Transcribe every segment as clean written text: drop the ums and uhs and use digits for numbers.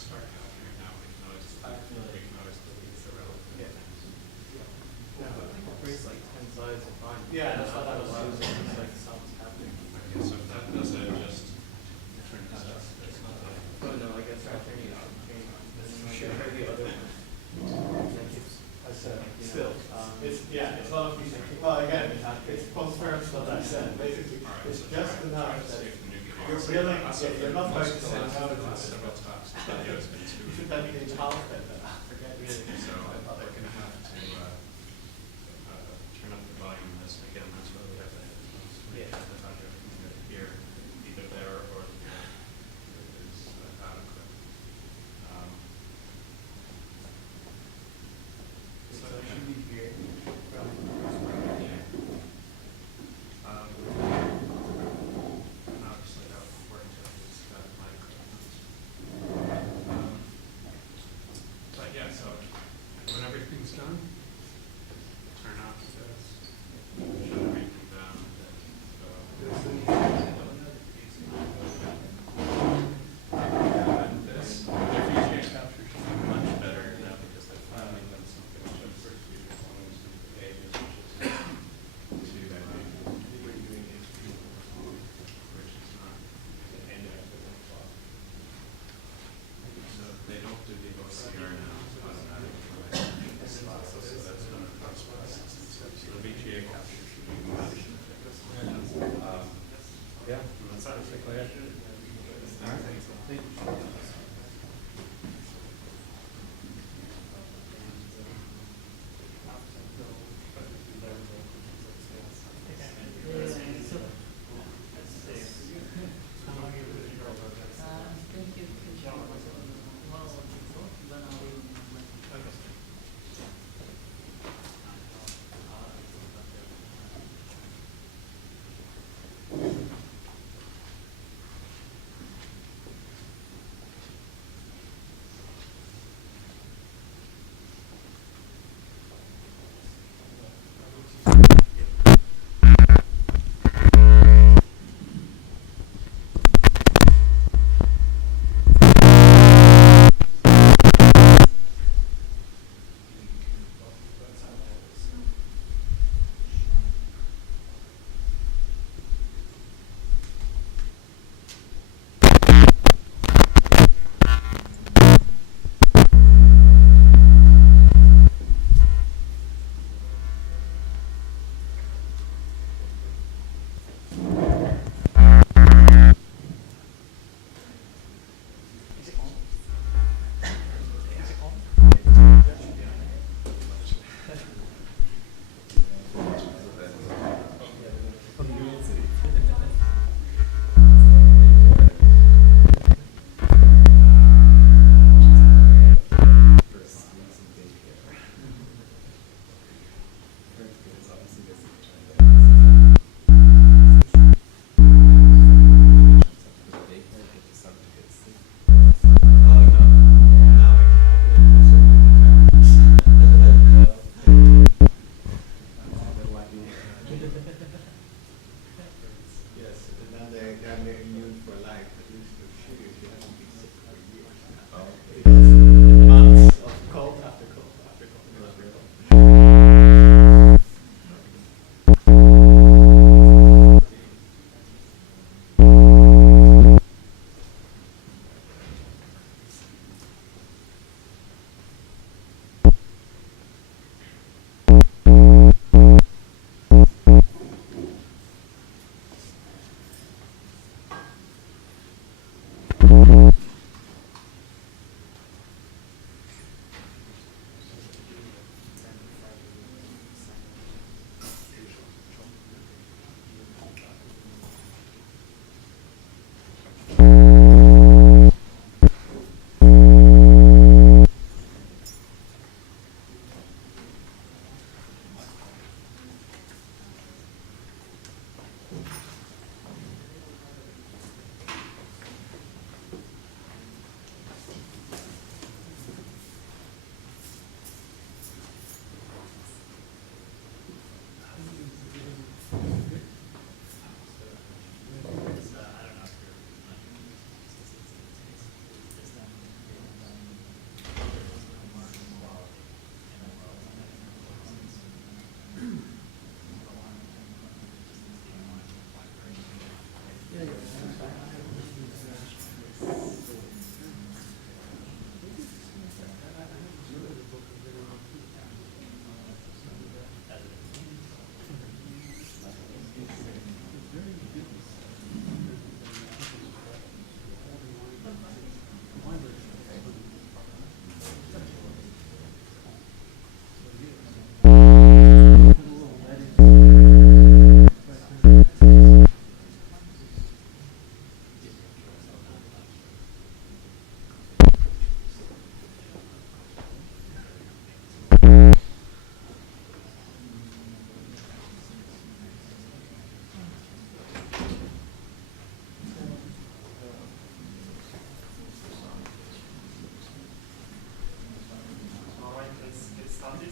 start capturing now, we can always delete the relevant things. It's like 10 slides of fine. Yeah, that's what I was using. It's like something's happening. Okay, so if that does it, just turn this off. It's not like, Oh no, I guess I'll turn it on. Sure. The other one. I said, You know, still, it's, yeah, it's not, well, again, it's confirms what I said, basically, it's just enough that you're really, you're not focusing on how it is. several times. The video has been You too. should have been half that, forget it. So we're going to have to turn up the volume on this. Again, that's why we have the headphones. We have the audio here, either there or here. It is adequate. So it should be here. And obviously that would work to these microphones. But yeah, so when everything's done, turn off this, shut everything down, and then go. And this VGA capture should be much better now because they're filing them something which at first we just want to use the pages, which is to which is not. So they don't do the OCR now automatically. So that's not a process. So the VGA capture should be much better. Yeah. That's basically it. All right. Thank you.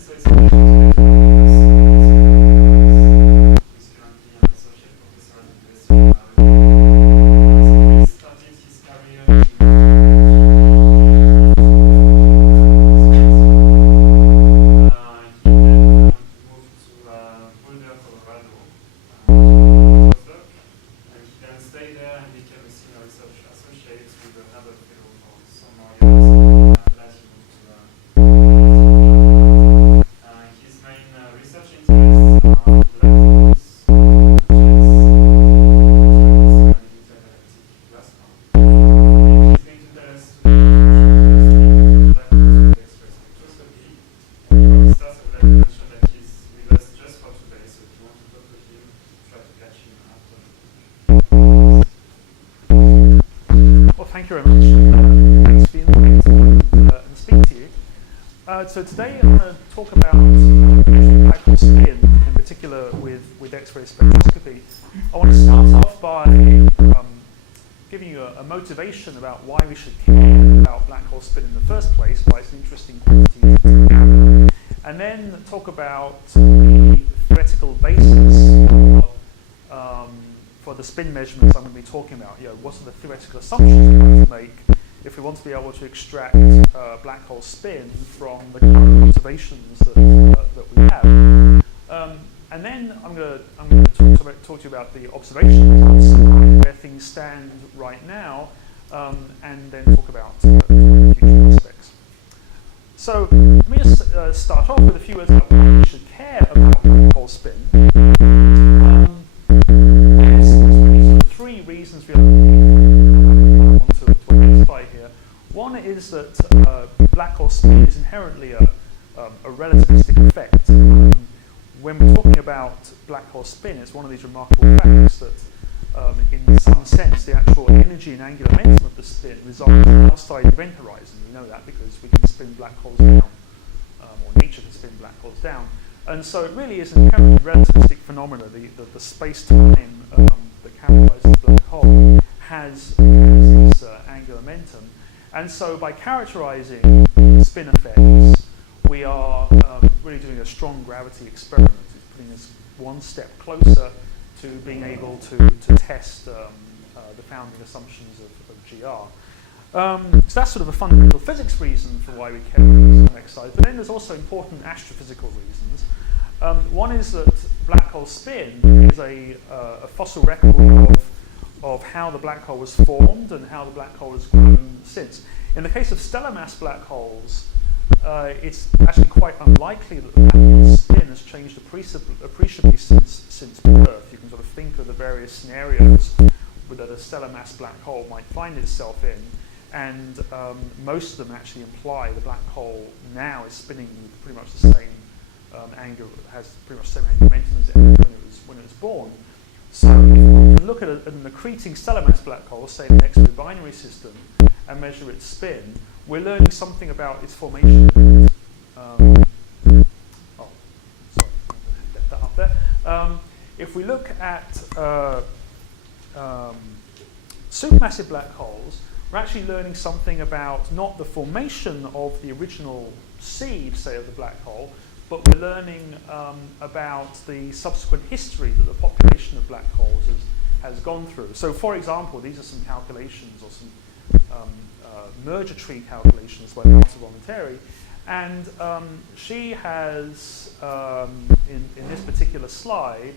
so it's a pleasure to be with who's currently an associate professor at the University of Maryland. He started his career in he then moved to Boulder, Colorado, postdoc, and he then stayed there and became a senior research associate with another fellow for some more years. After that, he moved to his main research interests are black holes, intergalactic plasma. He's going to tell us black holes with X-ray spectroscopy. From the start, I would like to mention that he's with us just for today, so if you want to talk to him, try to catch him after. Well, thank you very much. Thanks for being here and speak to you. So today I'm going to talk about black hole spin, in particular with X-ray spectroscopy. I want to start off by giving you a motivation about why we should care about black hole spin in the first place, why it's an interesting quantity to have, and then talk about the theoretical basis for the spin measurements I'm going to be talking about. What are the theoretical assumptions we have to make if we want to be able to extract black hole spin from the current observations that we have. And then I'm going to talk to you about the observation results, where things stand right now, and then talk about future aspects. So let me just start off with a few words about why we should care about black hole spin. There's really three reasons we want to identify here. One is that black hole spin is inherently a relativistic effect. When we're talking about black hole spin, it's one of these remarkable facts that in some sense the actual energy and angular momentum of the spin resides outside the event horizon. We know that because we can spin black holes down, or nature can spin black holes down. And so it really is an inherently relativistic phenomena. The space-time that characterizes the black hole has this angular momentum. And so by characterizing spin effects, we are really doing a strong gravity experiment. It's putting us one step closer to being able to test the founding assumptions of GR. So that's sort of a fundamental physics reason for why we care about this exercise. But then there's also important astrophysical reasons. One is that black hole spin is a fossil record of how the black hole was formed and how the black hole has grown since. In the case of stellar mass black holes, it's actually quite unlikely that the black hole spin has changed appreciably since birth. You can sort of think of the various scenarios that a stellar mass black hole might find itself in, and most of them actually imply the black hole now is spinning with pretty much the same angle, has pretty much the same angular momentum as it had when it was born. So if we look at an accreting stellar mass black hole, say in an X-ray binary system, and measure its spin, we're learning something about its formation. Left that up there. If we look at supermassive black holes, we're actually learning something about not the formation of the original seed, say, of the black hole, but we're learning about the subsequent history that the population of black holes has gone through. So, for example, these are some calculations or some merger tree calculations by Marta Volonteri, and she has, in this particular slide,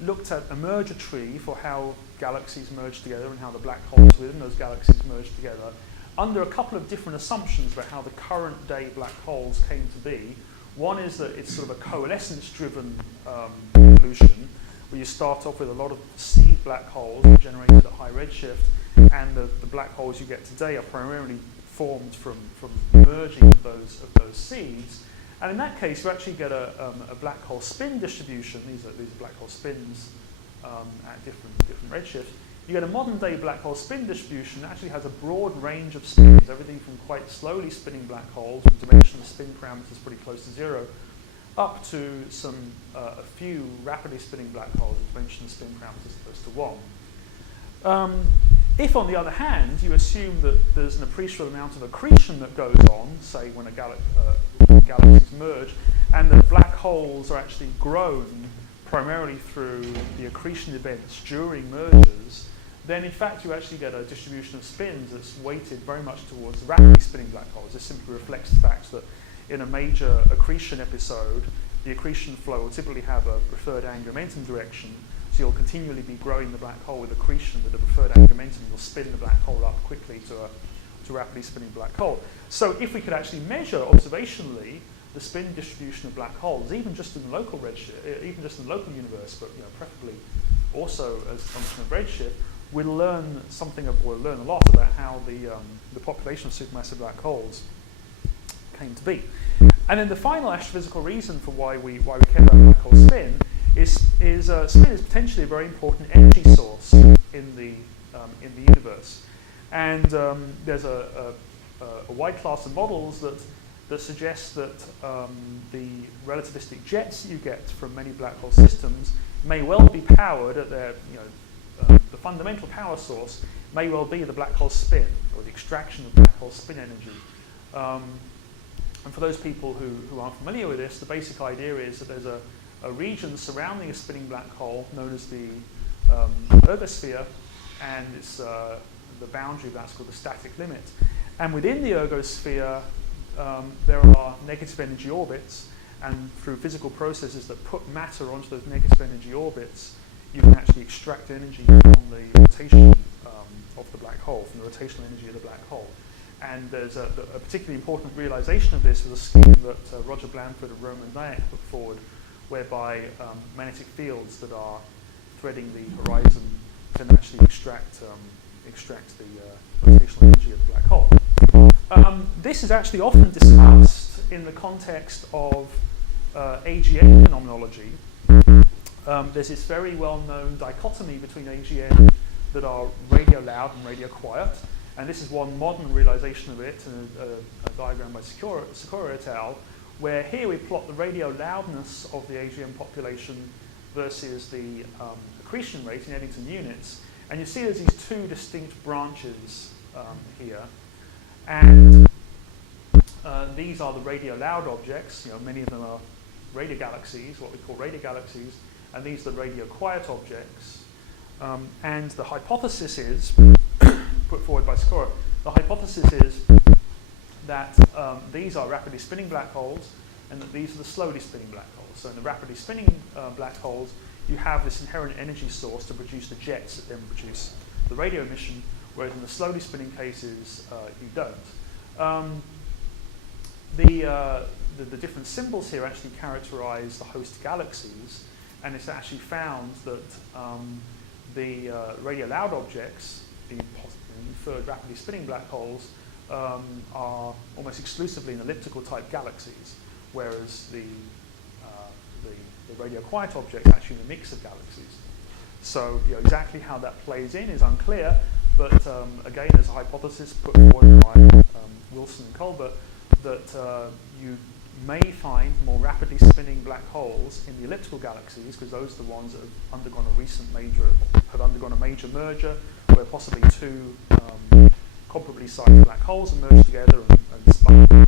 looked at a merger tree for how galaxies merge together and how the black holes within those galaxies merge together under a couple of different assumptions about how the current day black holes came to be. One is that it's sort of a coalescence-driven evolution, where you start off with a lot of seed black holes generated at high redshift, and the black holes you get today are primarily formed from merging of those seeds. And in that case, you actually get a black hole spin distribution. These are black hole spins at different redshifts. You get a modern day black hole spin distribution that actually has a broad range of spins, everything from quite slowly spinning black holes with dimensional spin parameters pretty close to zero, up to a few rapidly spinning black holes with dimensional spin parameters close to 1. If, on the other hand, you assume that there's an appreciable amount of accretion that goes on, say when galaxies merge, and that black holes are actually grown primarily through the accretion events during mergers, then in fact you actually get a distribution of spins that's weighted very much towards rapidly spinning black holes. This simply reflects the fact that in a major accretion episode, the accretion flow will typically have a preferred angular momentum direction, so you'll continually be growing the black hole with accretion with a preferred angular momentum. You'll spin the black hole up quickly to a rapidly spinning black hole. So if we could actually measure observationally the spin distribution of black holes, even just in the local redshift, even just in the local universe, but preferably also as a function of redshift, we'll learn something, or learn a lot about how the population of supermassive black holes came to be. And then the final astrophysical reason for why we care about black hole spin is spin is potentially a very important energy source in the universe. And there's a wide class of models that suggest that the relativistic jets you get from many black hole systems may well be powered at their, the fundamental power source may well be the black hole spin, or the extraction of black hole spin energy. And for those people who aren't familiar with this, the basic idea is that there's a region surrounding a spinning black hole known as the ergosphere, and it's the boundary of that's called the static limit. And within the ergosphere, there are negative energy orbits, and through physical processes that put matter onto those negative energy orbits, you can actually extract energy from the rotation of the black hole, from the rotational energy of the black hole. And there's a particularly important realization of this is a scheme that Roger Blanford and Roman Nayak put forward, whereby magnetic fields that are threading the horizon can actually extract the rotational energy of the black hole. This is actually often discussed in the context of AGN phenomenology. There's this very well-known dichotomy between AGN that are radio loud and radio quiet, and this is one modern realization of it in a diagram by Sikora et al., where here we plot the radio loudness of the AGN population versus the accretion rate in Eddington units, and you see there's these two distinct branches here, and these are the radio loud objects. Many of them are radio galaxies, what we call radio galaxies, and these are the radio quiet objects. And the hypothesis is, put forward by Sikora, the hypothesis is that these are rapidly spinning black holes, and that these are the slowly spinning black holes. So in the rapidly spinning black holes, you have this inherent energy source to produce the jets that then produce the radio emission, whereas in the slowly spinning cases, you don't. The different symbols here actually characterize the host galaxies, and it's actually found that the radio loud objects, the inferred rapidly spinning black holes, are almost exclusively in elliptical type galaxies, whereas the radio quiet objects are actually in a mix of galaxies. So exactly how that plays in is unclear, but again, there's a hypothesis put forward by Wilson and Colbert that you may find more rapidly spinning black holes in the elliptical galaxies, because those are the ones that have undergone a major merger, where possibly two comparably sized black holes are merged together and spun,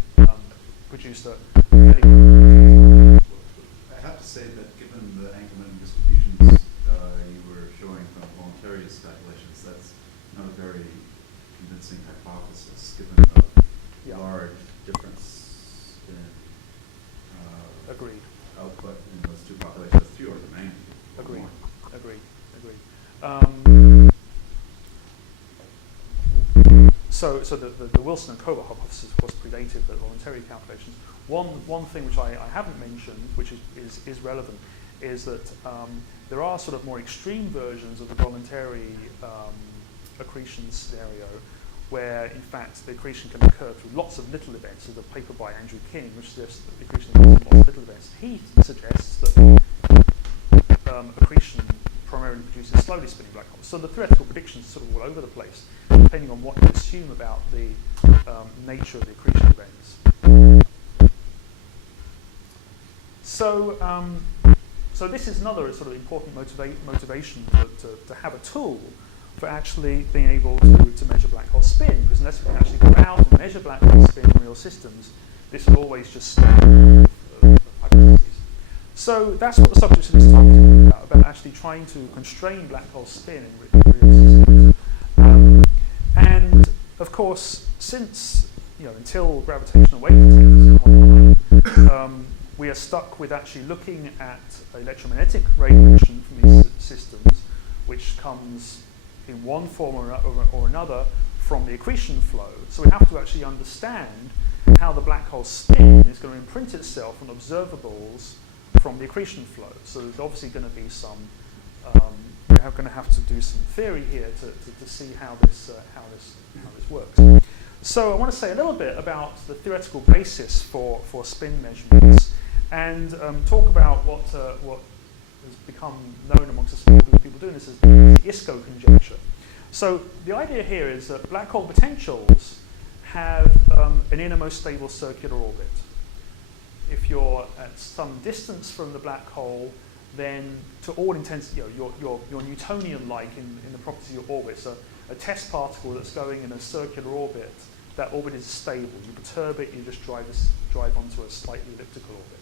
produced a I have to say that given the angular momentum distributions you were showing from Voluntarius calculations, that's not a very convincing hypothesis, given the large difference in Agreed. output in those two populations. That's 3 orders of magnitude. Agreed. So the Wilson and Colbert hypothesis, of course, predated the voluntary calculations. One thing which I haven't mentioned, which is relevant, is that there are sort of more extreme versions of the voluntary accretion scenario, where in fact the accretion can occur through lots of little events. There's a paper by Andrew King which suggests that the accretion occurs through lots of little events. He suggests that accretion primarily produces slowly spinning black holes. So the theoretical predictions are sort of all over the place, depending on what you assume about the nature of the accretion events. So this is another sort of important motivation to have a tool for actually being able to measure black hole spin, because unless we can actually go out and measure black hole spin in real systems, this will always just stay a hypothetical So that's what the subject of this talk is about actually trying to constrain black hole spin in real systems. And of course, since until gravitational wave detectors, we are stuck with actually looking at electromagnetic radiation from these systems, which comes in one form or another from the accretion flow. So we have to actually understand how the black hole spin is going to imprint itself on observables from the accretion flow. So there's obviously going to be some, we're going to have to do some theory here to see how this works. So I want to say a little bit about the theoretical basis for spin measurements, and talk about what has become known amongst a small group of people doing this as the ISCO conjecture. So the idea here is that black hole potentials have an innermost stable circular orbit. If you're at some distance from the black hole, then to all intents, you're Newtonian-like in the properties of your orbit. So a test particle that's going in a circular orbit, that orbit is stable. You perturb it, you just drive onto a slightly elliptical orbit.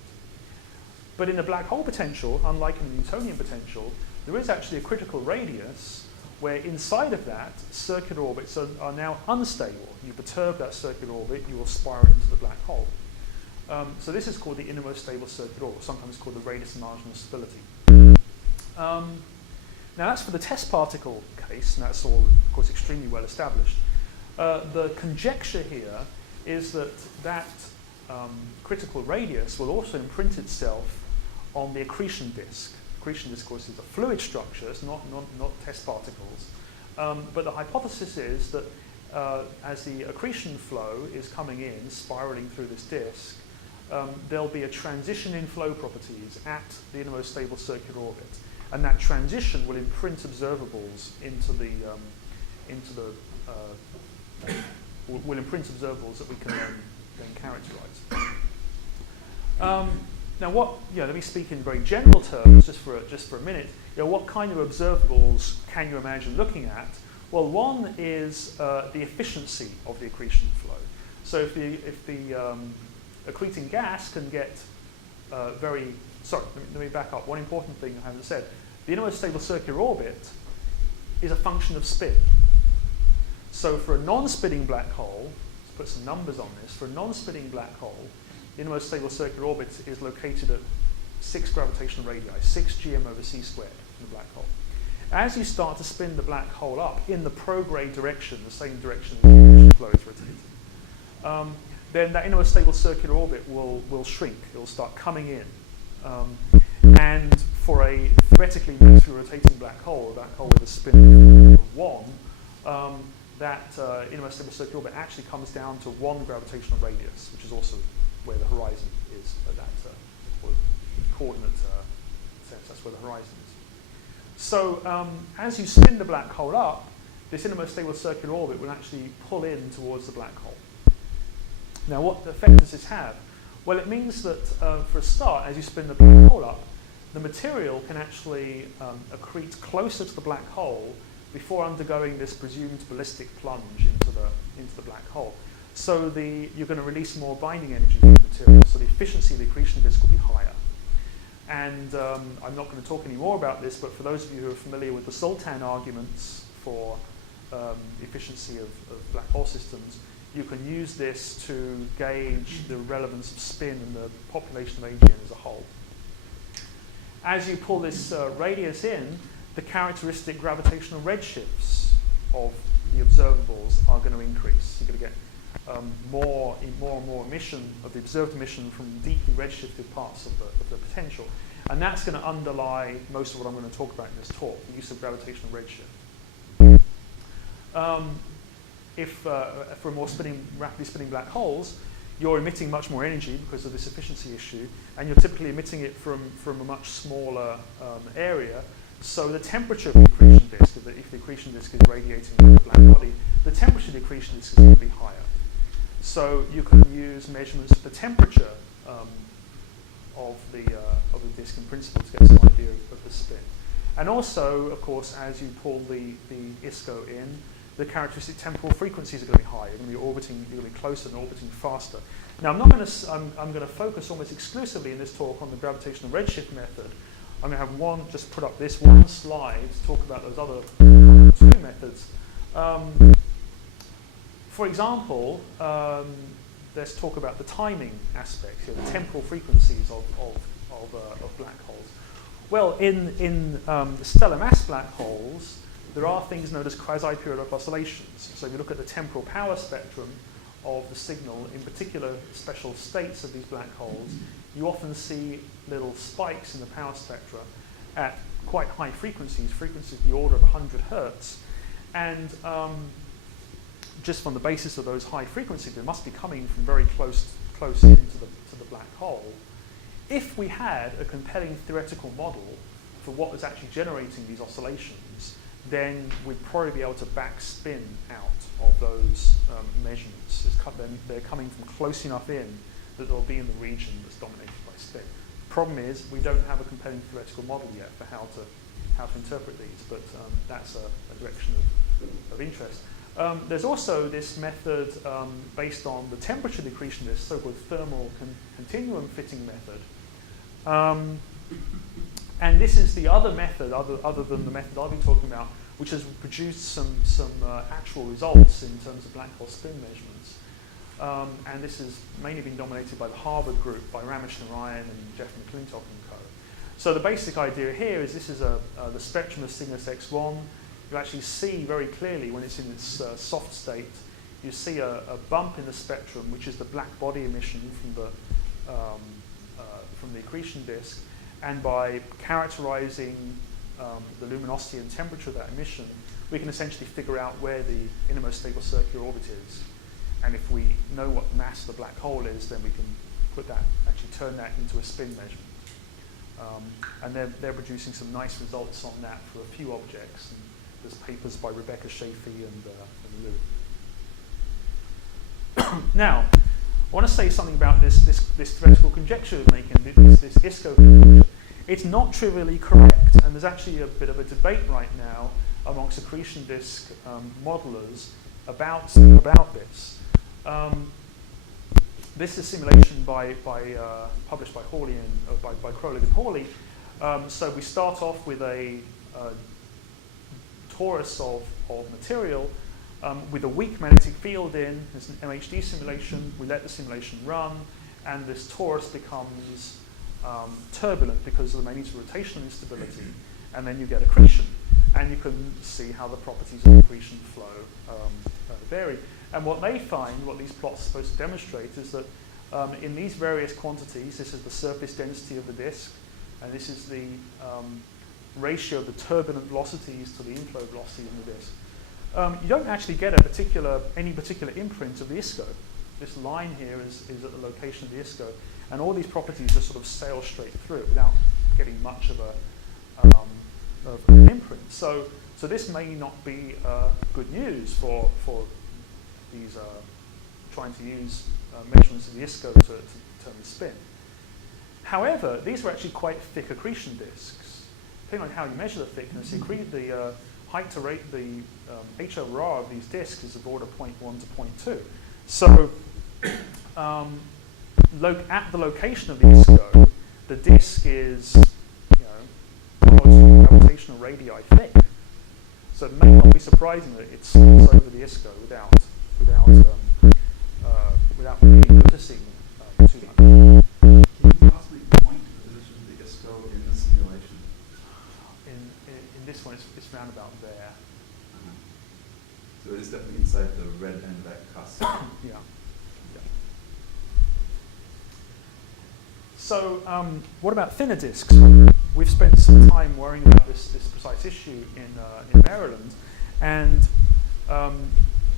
But in the black hole potential, unlike in the Newtonian potential, there is actually a critical radius where inside of that, circular orbits are now unstable. You perturb that circular orbit, you will spiral into the black hole. So this is called the innermost stable circular orbit, sometimes called the radius of marginal stability. Now that's for the test particle case, and that's all, of course, extremely well established. The conjecture here is that critical radius will also imprint itself on the accretion disk. Accretion disk, of course, is a fluid structure, it's not test particles. But the hypothesis is that as the accretion flow is coming in, spiraling through this disk, there'll be a transition in flow properties at the innermost stable circular orbit. And that transition will imprint observables will imprint observables that we can then characterize. Now, let me speak in very general terms, just for a minute. What kind of observables can you imagine looking at? Well, one is the efficiency of the accretion flow. So if the accreting gas can get let me back up. One important thing I haven't said: the innermost stable circular orbit is a function of spin. So for a non-spinning black hole, let's put some numbers on this. For a non-spinning black hole, the innermost stable circular orbit is located at 6 gravitational radii, 6 gm over c squared in the black hole. As you start to spin the black hole up in the prograde direction, the same direction as the accretion flow is rotating, then that innermost stable circular orbit will shrink. It will start coming in. And for a theoretically maximally rotating black hole with a spin of 1, that innermost stable circular orbit actually comes down to 1 gravitational radius, which is also where the horizon is at that coordinate sense. That's where the horizon is. So as you spin the black hole up, this innermost stable circular orbit will actually pull in towards the black hole. Now, what effect does this have? Well, it means that for a start, as you spin the black hole up, the material can actually accrete closer to the black hole before undergoing this presumed ballistic plunge into the black hole. So you're going to release more binding energy from the material, so the efficiency of the accretion disk will be higher. And I'm not going to talk any more about this, but for those of you who are familiar with the Sultan arguments for efficiency of black hole systems, you can use this to gauge the relevance of spin and the population of AGN as a whole. As you pull this radius in, the characteristic gravitational redshifts of the observables are going to increase. You're going to get more and more emission of the observed emission from deeply redshifted parts of the potential. And that's going to underlie most of what I'm going to talk about in this talk, the use of gravitational redshift. For more rapidly spinning black holes, you're emitting much more energy because of this efficiency issue, and you're typically emitting it from a much smaller area. So the temperature of the accretion disk, if the accretion disk is radiating from the black body, the temperature of the accretion disk is going to be higher. So you can use measurements of the temperature of the disk in principle to get some idea of the spin. And also, of course, as you pull the ISCO in, the characteristic temporal frequencies are going to be high. You're going to be orbiting, you're going to be closer and orbiting faster. Now, I'm going to focus almost exclusively in this talk on the gravitational redshift method. I'm going to have just put up this one slide to talk about those other two methods. For example, let's talk about the timing aspects, the temporal frequencies of black holes. Well, in the stellar mass black holes, there are things known as quasi-periodic oscillations. So if you look at the temporal power spectrum of the signal, in particular special states of these black holes, you often see little spikes in the power spectra at quite high frequencies of the order of 100 hertz. And just from the basis of those high frequencies, they must be coming from very close into the black hole. If we had a compelling theoretical model for what was actually generating these oscillations, then we'd probably be able to backspin out of those measurements. They're coming from close enough in that they'll be in the region that's dominated by spin. The problem is we don't have a compelling theoretical model yet for how to interpret these, but that's a direction of interest. There's also this method based on the temperature decretion, this so-called thermal continuum fitting method. And this is the other method, other than the method I've been talking about, which has produced some actual results in terms of black hole spin measurements. And this has mainly been dominated by the Harvard group, by Ramesh Narayan and Jeff McClintock and co. So the basic idea here is this is the spectrum of Cygnus X1. You actually see very clearly when it's in its soft state, you see a bump in the spectrum, which is the black body emission from the accretion disk. And by characterizing the luminosity and temperature of that emission, we can essentially figure out where the innermost stable circular orbit is. And if we know what the mass of the black hole is, then we can turn that into a spin measurement. And they're producing some nice results on that for a few objects. And there's papers by Rebecca Shafee and Lou. Now, I want to say something about this theoretical conjecture we're making, this ISCO conjecture. It's not trivially correct, and there's actually a bit of a debate right now amongst accretion disk modelers about this. This is simulation published by Hawley and by Krolig and Hawley. So we start off with a torus of material with a weak magnetic field in. There's an MHD simulation. We let the simulation run, and this torus becomes turbulent because of the magnetorotational instability, and then you get accretion. And you can see how the properties of accretion flow vary. And what they find, what these plots are supposed to demonstrate, is that in these various quantities, this is the surface density of the disk, and this is the ratio of the turbulent velocities to the inflow velocity in the disk. You don't actually get any particular imprint of the ISCO. This line here is at the location of the ISCO, and all these properties just sort of sail straight through it without getting much of an imprint. So this may not be good news for these trying to use measurements of the ISCO to determine spin. However, these are actually quite thick accretion disks. Depending on how you measure the thickness, the height to rate, the H over R of these disks is of order 0.1 to 0.2. So at the location of the ISCO, the disk is gravitational radii thick. So it may not be surprising that it's over the ISCO without really noticing too much. Can you possibly point to the position of the ISCO in the simulation? In this one, it's round about there. So it is definitely inside the red end of that cusp. Yeah. So what about thinner disks? We've spent some time worrying about this precise issue in Maryland, and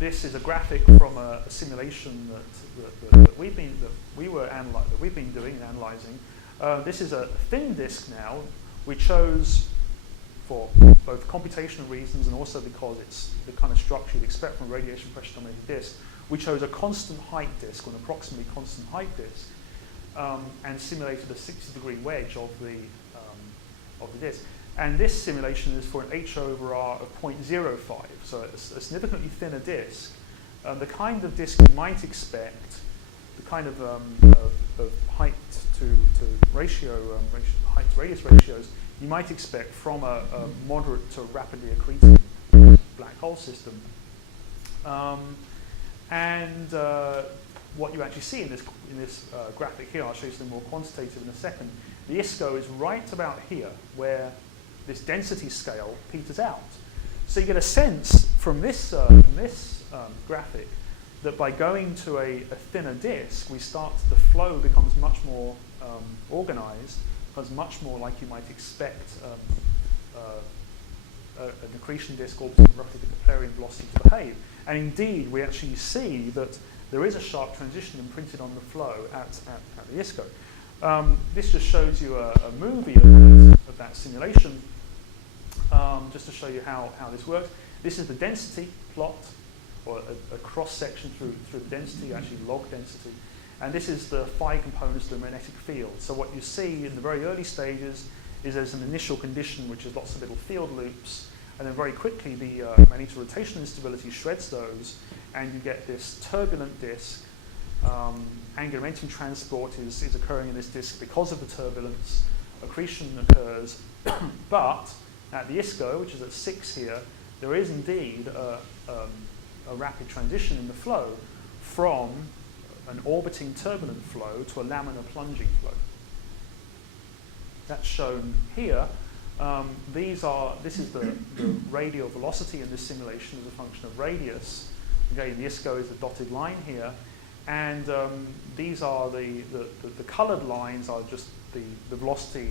this is a graphic from a simulation that we've been doing and analyzing. This is a thin disk now. We chose, for both computational reasons and also because it's the kind of structure you'd expect from a radiation pressure dominated disk, we chose a constant height disk, or an approximately constant height disk, and simulated a 60-degree wedge of the disk. And this simulation is for an H over R of 0.05, so it's a significantly thinner disk. The kind of disk you might expect, the kind of height to ratio, height to radius ratios, you might expect from a moderate to rapidly accreting black hole system. What you actually see in this graphic here, I'll show you something more quantitative in a second. The ISCO is right about here, where this density scale peters out. So you get a sense from this graphic that by going to a thinner disk, the flow becomes much more organized, becomes much more like you might expect an accretion disk orbiting roughly the Keplerian velocity to behave. And indeed, we actually see that there is a sharp transition imprinted on the flow at the ISCO. This just shows you a movie of that simulation, just to show you how this works. This is the density plot, or a cross-section through the density, actually log density. And this is the phi components of the magnetic field. So what you see in the very early stages is there's an initial condition which is lots of little field loops, and then very quickly the magnetorotational instability shreds those, and you get this turbulent disk. Angular momentum transport is occurring in this disk because of the turbulence. Accretion occurs, but at the ISCO, which is at 6 here, there is indeed a rapid transition in the flow from an orbiting turbulent flow to a laminar plunging flow. That's shown here. This is the radial velocity in this simulation as a function of radius. Again, the ISCO is the dotted line here, and these are the coloured lines are just the velocity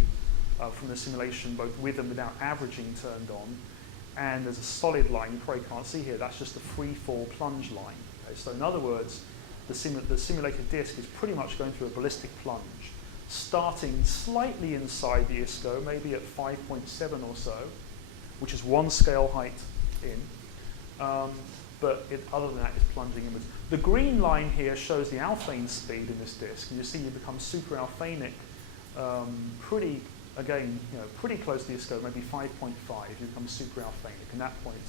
from the simulation, both with and without averaging turned on. And there's a solid line you probably can't see here. That's just the free fall plunge line. Okay? So in other words, the simulated disk is pretty much going through a ballistic plunge, starting slightly inside the ISCO, maybe at 5.7 or so, which is one scale height in. But other than that, it's plunging inwards. The green line here shows the alphane speed in this disk, and you see you become super alphanic pretty close to the ISCO, maybe 5.5. You become super alphanic. And at that point,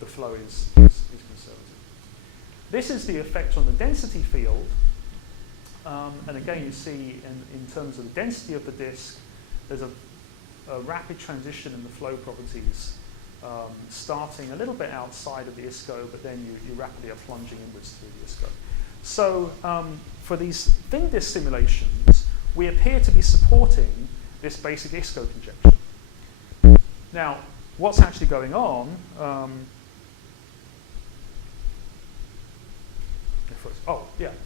the flow is conservative. This is the effect on the density field. And again, you see in terms of the density of the disk, there's a rapid transition in the flow properties, starting a little bit outside of the ISCO, but then you rapidly are plunging inwards through the ISCO. So for these thin disk simulations, we appear to be supporting this basic ISCO conjecture. Now, what's actually going on?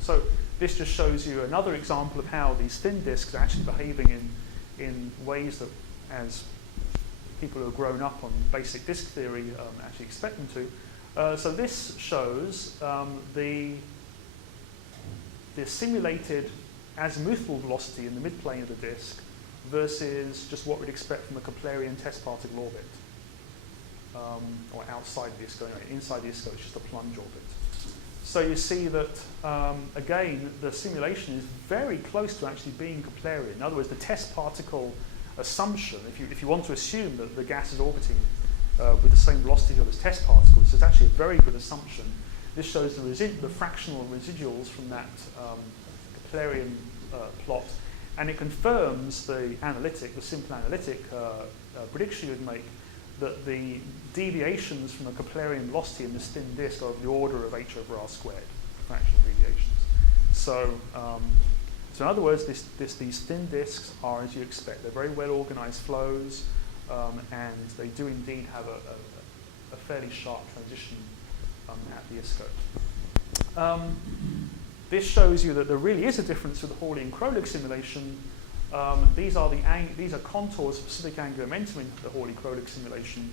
So this just shows you another example of how these thin disks are actually behaving in ways that, as people who have grown up on basic disk theory actually expect them to. So this shows the simulated azimuthal velocity in the midplane of the disk versus just what we'd expect from a Keplerian test particle orbit, or outside the ISCO. Inside the ISCO, it's just a plunge orbit. So you see that, again, the simulation is very close to actually being Keplerian. In other words, the test particle assumption, if you want to assume that the gas is orbiting with the same velocity of its test particles, it's actually a very good assumption. This shows the fractional residuals from that Keplerian plot, and it confirms the simple analytic prediction you'd make, that the deviations from the Keplerian velocity in this thin disk are of the order of h over r squared, fractional deviations. So, in other words, these thin disks are as you expect. They're very well organized flows, and they do indeed have a fairly sharp transition at the ISCO. This shows you that there really is a difference with the Hawley and Krolig simulation. These are contours of specific angular momentum in the Hawley-Krolig simulation.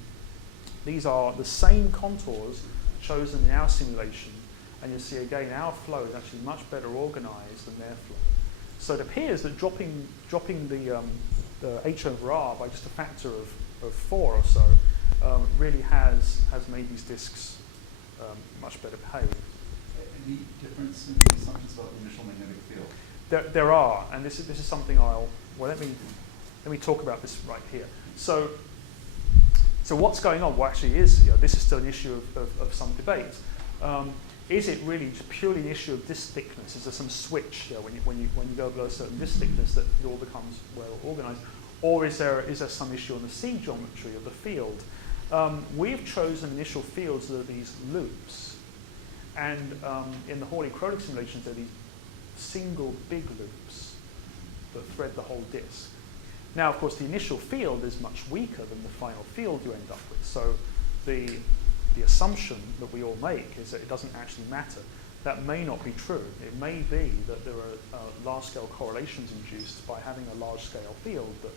These are the same contours chosen in our simulation, and you see again our flow is actually much better organized than their flow. So it appears that dropping the h over r by just a factor of 4 or so really has made these disks much better behaved. Any difference in the assumptions about the initial magnetic field? There are, and this is something let me let me talk about this right here. So what's going on? Well, actually, this is still an issue of some debate. Is it really just purely an issue of disk thickness? Is there some switch when you go below a certain disk thickness that it all becomes well organized, or is there some issue on the C geometry of the field? We've chosen initial fields that are these loops, and in the Hawley-Kronig simulations, they're these single big loops that thread the whole disk. Now, of course, the initial field is much weaker than the final field you end up with. So the assumption that we all make is that it doesn't actually matter. That may not be true. It may be that there are large-scale correlations induced by having a large-scale field that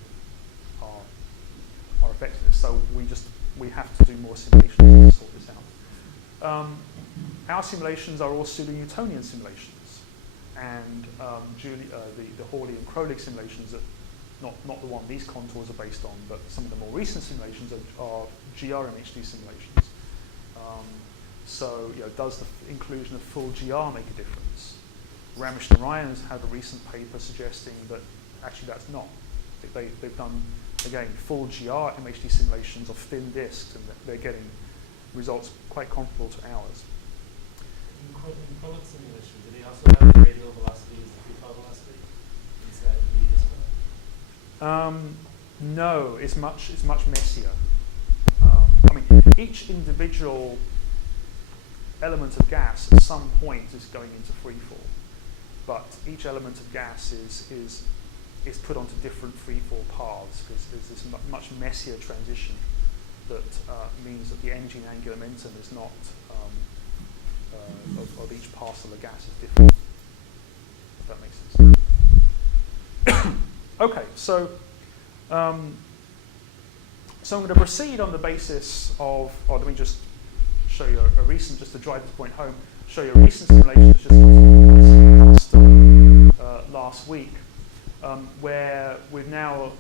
are affecting this. So we have to do more simulations to sort this out. Our simulations are all pseudo-Newtonian simulations, and the Hawley and Kronig simulations are not the one these contours are based on, but some of the more recent simulations are GRMHD simulations. So, does the inclusion of full GR make a difference? Ramesh and Ryan has had a recent paper suggesting that actually that's not. They've done, again, full GR MHD simulations of thin disks, and they're getting results quite comparable to ours. In Kronig simulation, do they also have the radial velocity as the free fall velocity inside the ISCO? No, it's much messier. Each individual element of gas at some point is going into free fall, but each element of gas is put onto different free fall paths because there's this much messier transition that means that the energy and angular momentum is not of each parcel of gas is different. If that makes sense. Okay, so I'm going to proceed on the basis of, let me just show you a recent, just to drive this point home, show you a recent simulation that's just passed last week, where we've now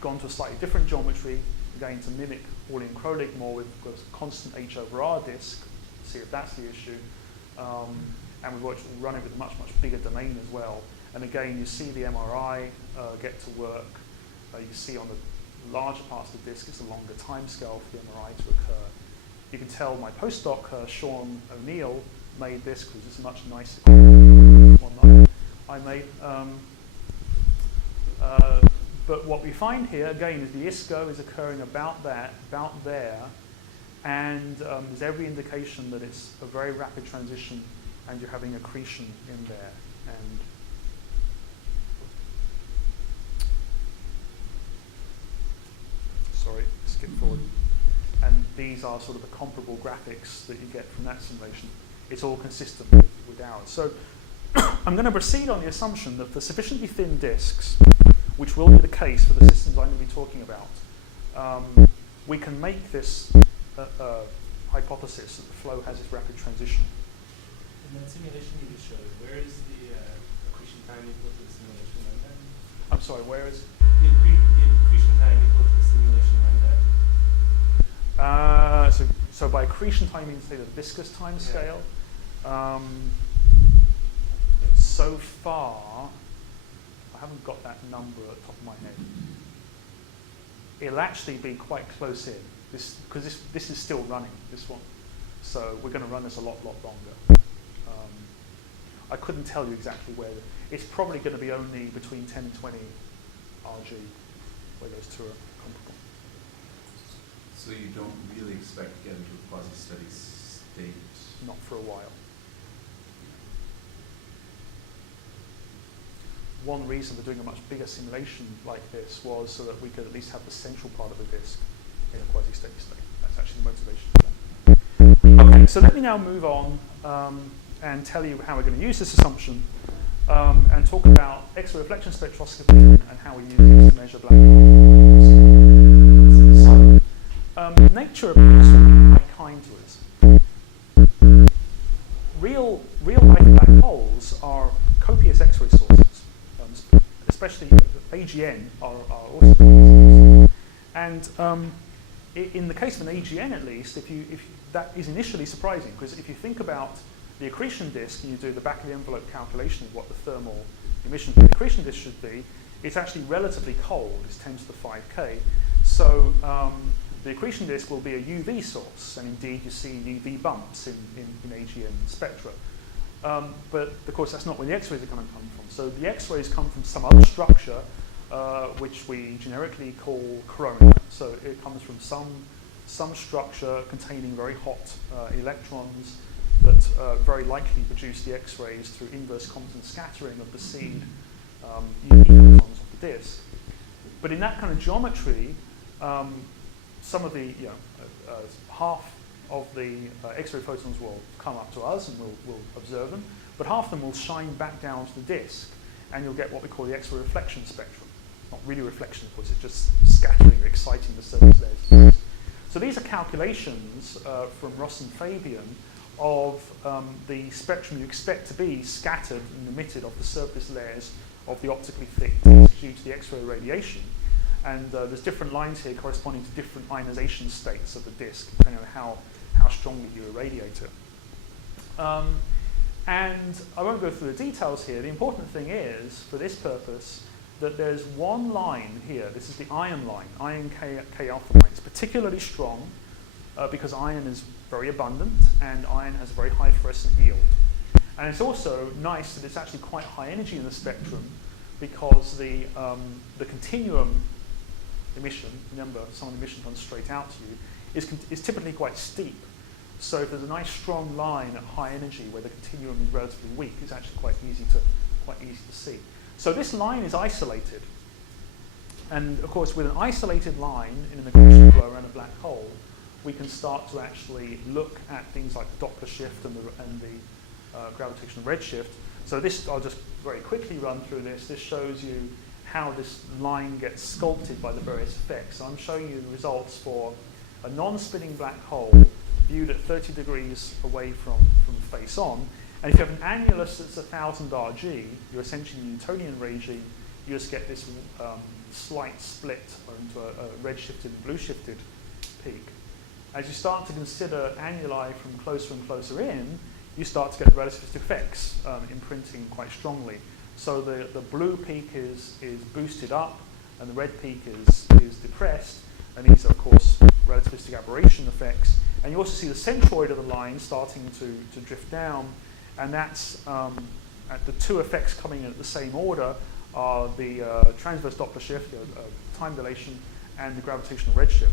gone to a slightly different geometry, again to mimic Hawley and Kronig more with constant H over R disk, see if that's the issue. And we've run it with a much bigger domain as well. And again, you see the MRI get to work. You see on the larger parts of the disk, it's a longer time scale for the MRI to occur. You can tell my postdoc, Sean O'Neill, made this because it's much nicer than one that I made. But what we find here, again, is the ISCO is occurring about there, and there's every indication that it's a very rapid transition and you're having accretion in there. And sorry, skip forward. And these are sort of the comparable graphics that you get from that simulation. It's all consistent with ours. So I'm going to proceed on the assumption that for sufficiently thin disks, which will be the case for the systems I'm going to be talking about, we can make this hypothesis that the flow has its rapid transition. In that simulation you just showed, where is the accretion time equal to the simulation runtime? I'm sorry, where is? The accretion time equal to the simulation runtime? So by accretion time, you mean say the viscous time scale. So far, I haven't got that number at the top of my head. It'll actually be quite close in, because this is still running, this one. So we're going to run this a lot longer. I couldn't tell you exactly where. It's probably going to be only between 10 and 20 RG, where those two are comparable. So you don't really expect to get into a quasi-steady state? Not for a while. One reason for doing a much bigger simulation like this was so that we could at least have the central part of the disk in a quasi-steady state. That's actually the motivation for that. Okay, so let me now move on and tell you how we're going to use this assumption and talk about X-ray reflection spectroscopy and how we use it to measure black holes. So, nature appears to be quite kind to us. Real life black holes are copious X-ray sources, especially AGN are also. And in the case of an AGN, at least, that is initially surprising, because if you think about the accretion disk and you do the back of the envelope calculation of what the thermal emission from the accretion disk should be, it's actually relatively cold. It's 10 to the 5K. So the accretion disk will be a UV source, and indeed you see UV bumps in AGN spectra. But of course that's not where the X-rays are going to come from. So the X-rays come from some other structure, which we generically call corona. So it comes from some structure containing very hot electrons that very likely produce the X-rays through inverse Compton scattering of the seed UV photons of the disk. But in that kind of geometry, some of the, half of the X-ray photons will come up to us and we'll observe them, but half of them will shine back down to the disk, and you'll get what we call the X-ray reflection spectrum. Not really reflection, of course, it's just scattering or exciting the surface layers. So these are calculations from Ross and Fabian of the spectrum you expect to be scattered and emitted off the surface layers of the optically thick disk due to the X-ray radiation. And there's different lines here corresponding to different ionization states of the disk, depending on how strongly you irradiate it. And I won't go through the details here. The important thing is, for this purpose, that there's one line here. This is the ion line, ion K alpha line. It's particularly strong because iron is very abundant and iron has a very high fluorescent yield. And it's also nice that it's actually quite high energy in the spectrum because the continuum emission, remember some of the emission runs straight out to you, is typically quite steep. So if there's a nice strong line at high energy where the continuum is relatively weak, it's actually quite easy to see. So this line is isolated. And of course with an isolated line in an accretion flow around a black hole, we can start to actually look at things like the Doppler shift and the gravitational redshift. So this, I'll just very quickly run through this. This shows you how this line gets sculpted by the various effects. So I'm showing you the results for a non-spinning black hole viewed at 30 degrees away from face on. And if you have an annulus that's 1000 Rg, you're essentially in the Newtonian regime, you just get this slight split into a red-shifted and blue-shifted peak. As you start to consider annuli from closer and closer in, you start to get relativistic effects imprinting quite strongly. So the blue peak is boosted up, and the red peak is depressed, and these are, of course, relativistic aberration effects. And you also see the centroid of the line starting to drift down, and that's the two effects coming in at the same order are the transverse Doppler shift, time dilation, and the gravitational redshift.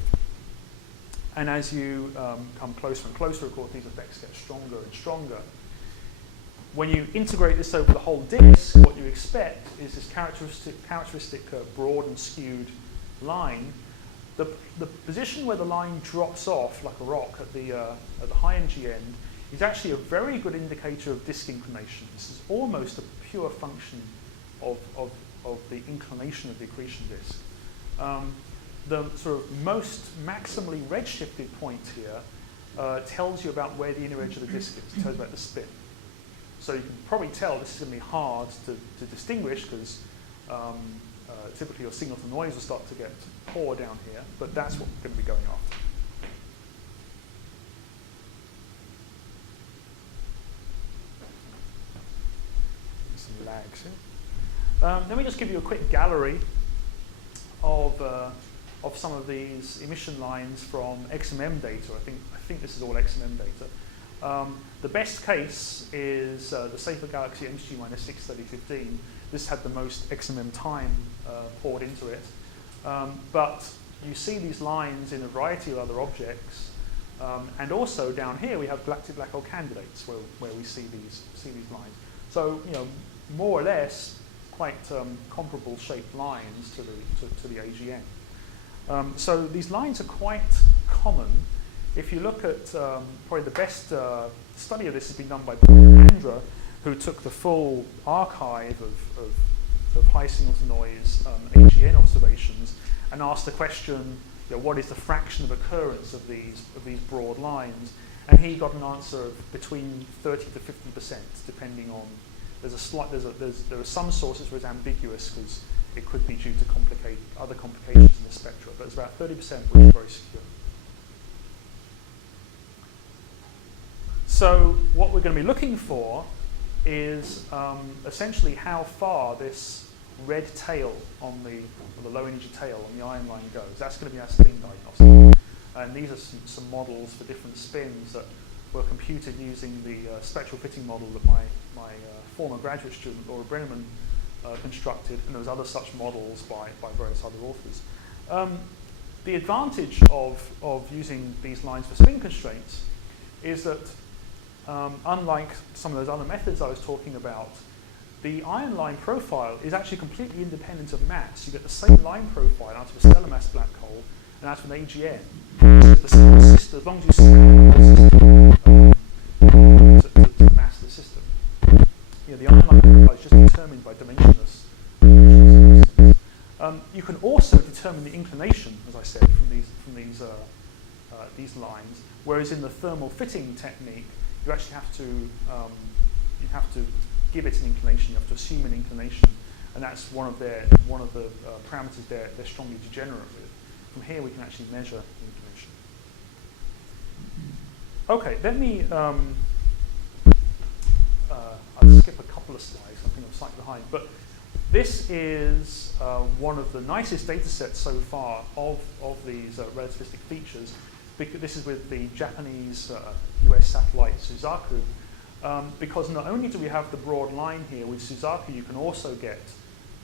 And as you come closer and closer, of course, these effects get stronger and stronger. When you integrate this over the whole disk, what you expect is this characteristic broad and skewed line. The position where the line drops off like a rock at the high energy end is actually a very good indicator of disk inclination. This is almost a pure function of the inclination of the accretion disk. The sort of most maximally redshifted point here tells you about where the inner edge of the disk is. It tells you about the spin. So you can probably tell this is going to be hard to distinguish because typically your signal to noise will start to get poor down here, but that's what we're going to be going after. Some lags here. Let me just give you a quick gallery of some of these emission lines from XMM data. I think this is all XMM data. The best case is the Safer Galaxy MSG-63015. This had the most XMM time poured into it. But you see these lines in a variety of other objects. And also down here we have galactic black hole candidates where we see these lines. So more or less quite comparable shaped lines to the AGN. So these lines are quite common. If you look at probably the best study of this has been done by Paul Andra, who took the full archive of high signal to noise AGN observations and asked the question, what is the fraction of occurrence of these broad lines? And he got an answer of between 30 to 50%, depending on. There are some sources where it's ambiguous because it could be due to other complications in the spectra, but it's about 30%, which is very secure. So what we're going to be looking for is essentially how far this red tail on the low energy tail on the ion line goes. That's going to be our spin diagnostic. And these are some models for different spins that were computed using the spectral fitting model that my former graduate student, Laura Brenneman, constructed, and there was other such models by various other authors. The advantage of using these lines for spin constraints is that unlike some of those other methods I was talking about, the ion line profile is actually completely independent of mass. You get the same line profile out of a stellar mass black hole and out of an AGN. So the system, as long as you span the system to the mass of the system, the ion line profile is just determined by dimensionless. You can also determine the inclination, as I said, from these lines. Whereas in the thermal fitting technique, you actually have to give it an inclination. You have to assume an inclination, and that's one of the parameters they're strongly degenerate with. From here, we can actually measure the inclination. Okay, let me. I'll skip a couple of slides. I think I'm slightly behind, but this is one of the nicest data sets so far of these relativistic features. This is with the Japanese US satellite Suzaku, because not only do we have the broad line here, with Suzaku you can also get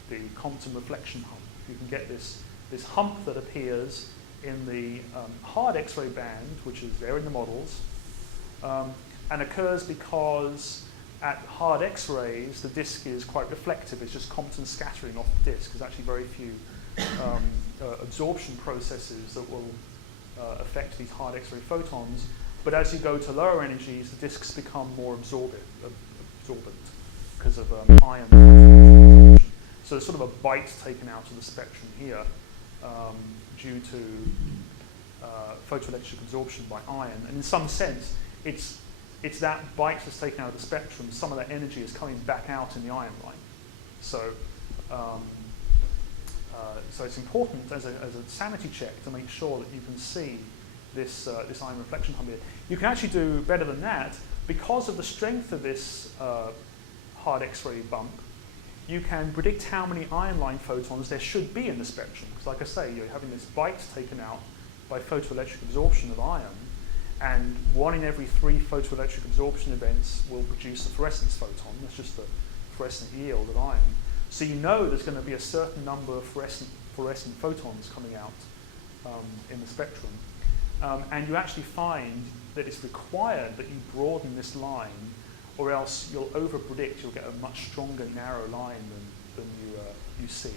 the Compton reflection hump. You can get this hump that appears in the hard X-ray band, which is there in the models, and occurs because at hard X-rays, the disk is quite reflective. It's just Compton scattering off the disk. There's actually very few absorption processes that will affect these hard X-ray photons. But as you go to lower energies, the disks become more absorbent because of ion absorption. So there's sort of a bite taken out of the spectrum here due to photoelectric absorption by ion. And in some sense, it's that bite that's taken out of the spectrum. Some of that energy is coming back out in the ion line. So it's important as a sanity check to make sure that you can see this ion reflection hump here. You can actually do better than that. Because of the strength of this hard X-ray bump, you can predict how many ion line photons there should be in the spectrum. Because like I say, you're having this bite taken out by photoelectric absorption of ion, and 1 in every 3 photoelectric absorption events will produce a fluorescence photon. That's just the fluorescent yield of ion. So you know there's going to be a certain number of fluorescent photons coming out in the spectrum. And you actually find that it's required that you broaden this line, or else you'll over-predict. You'll get a much stronger narrow line than you see.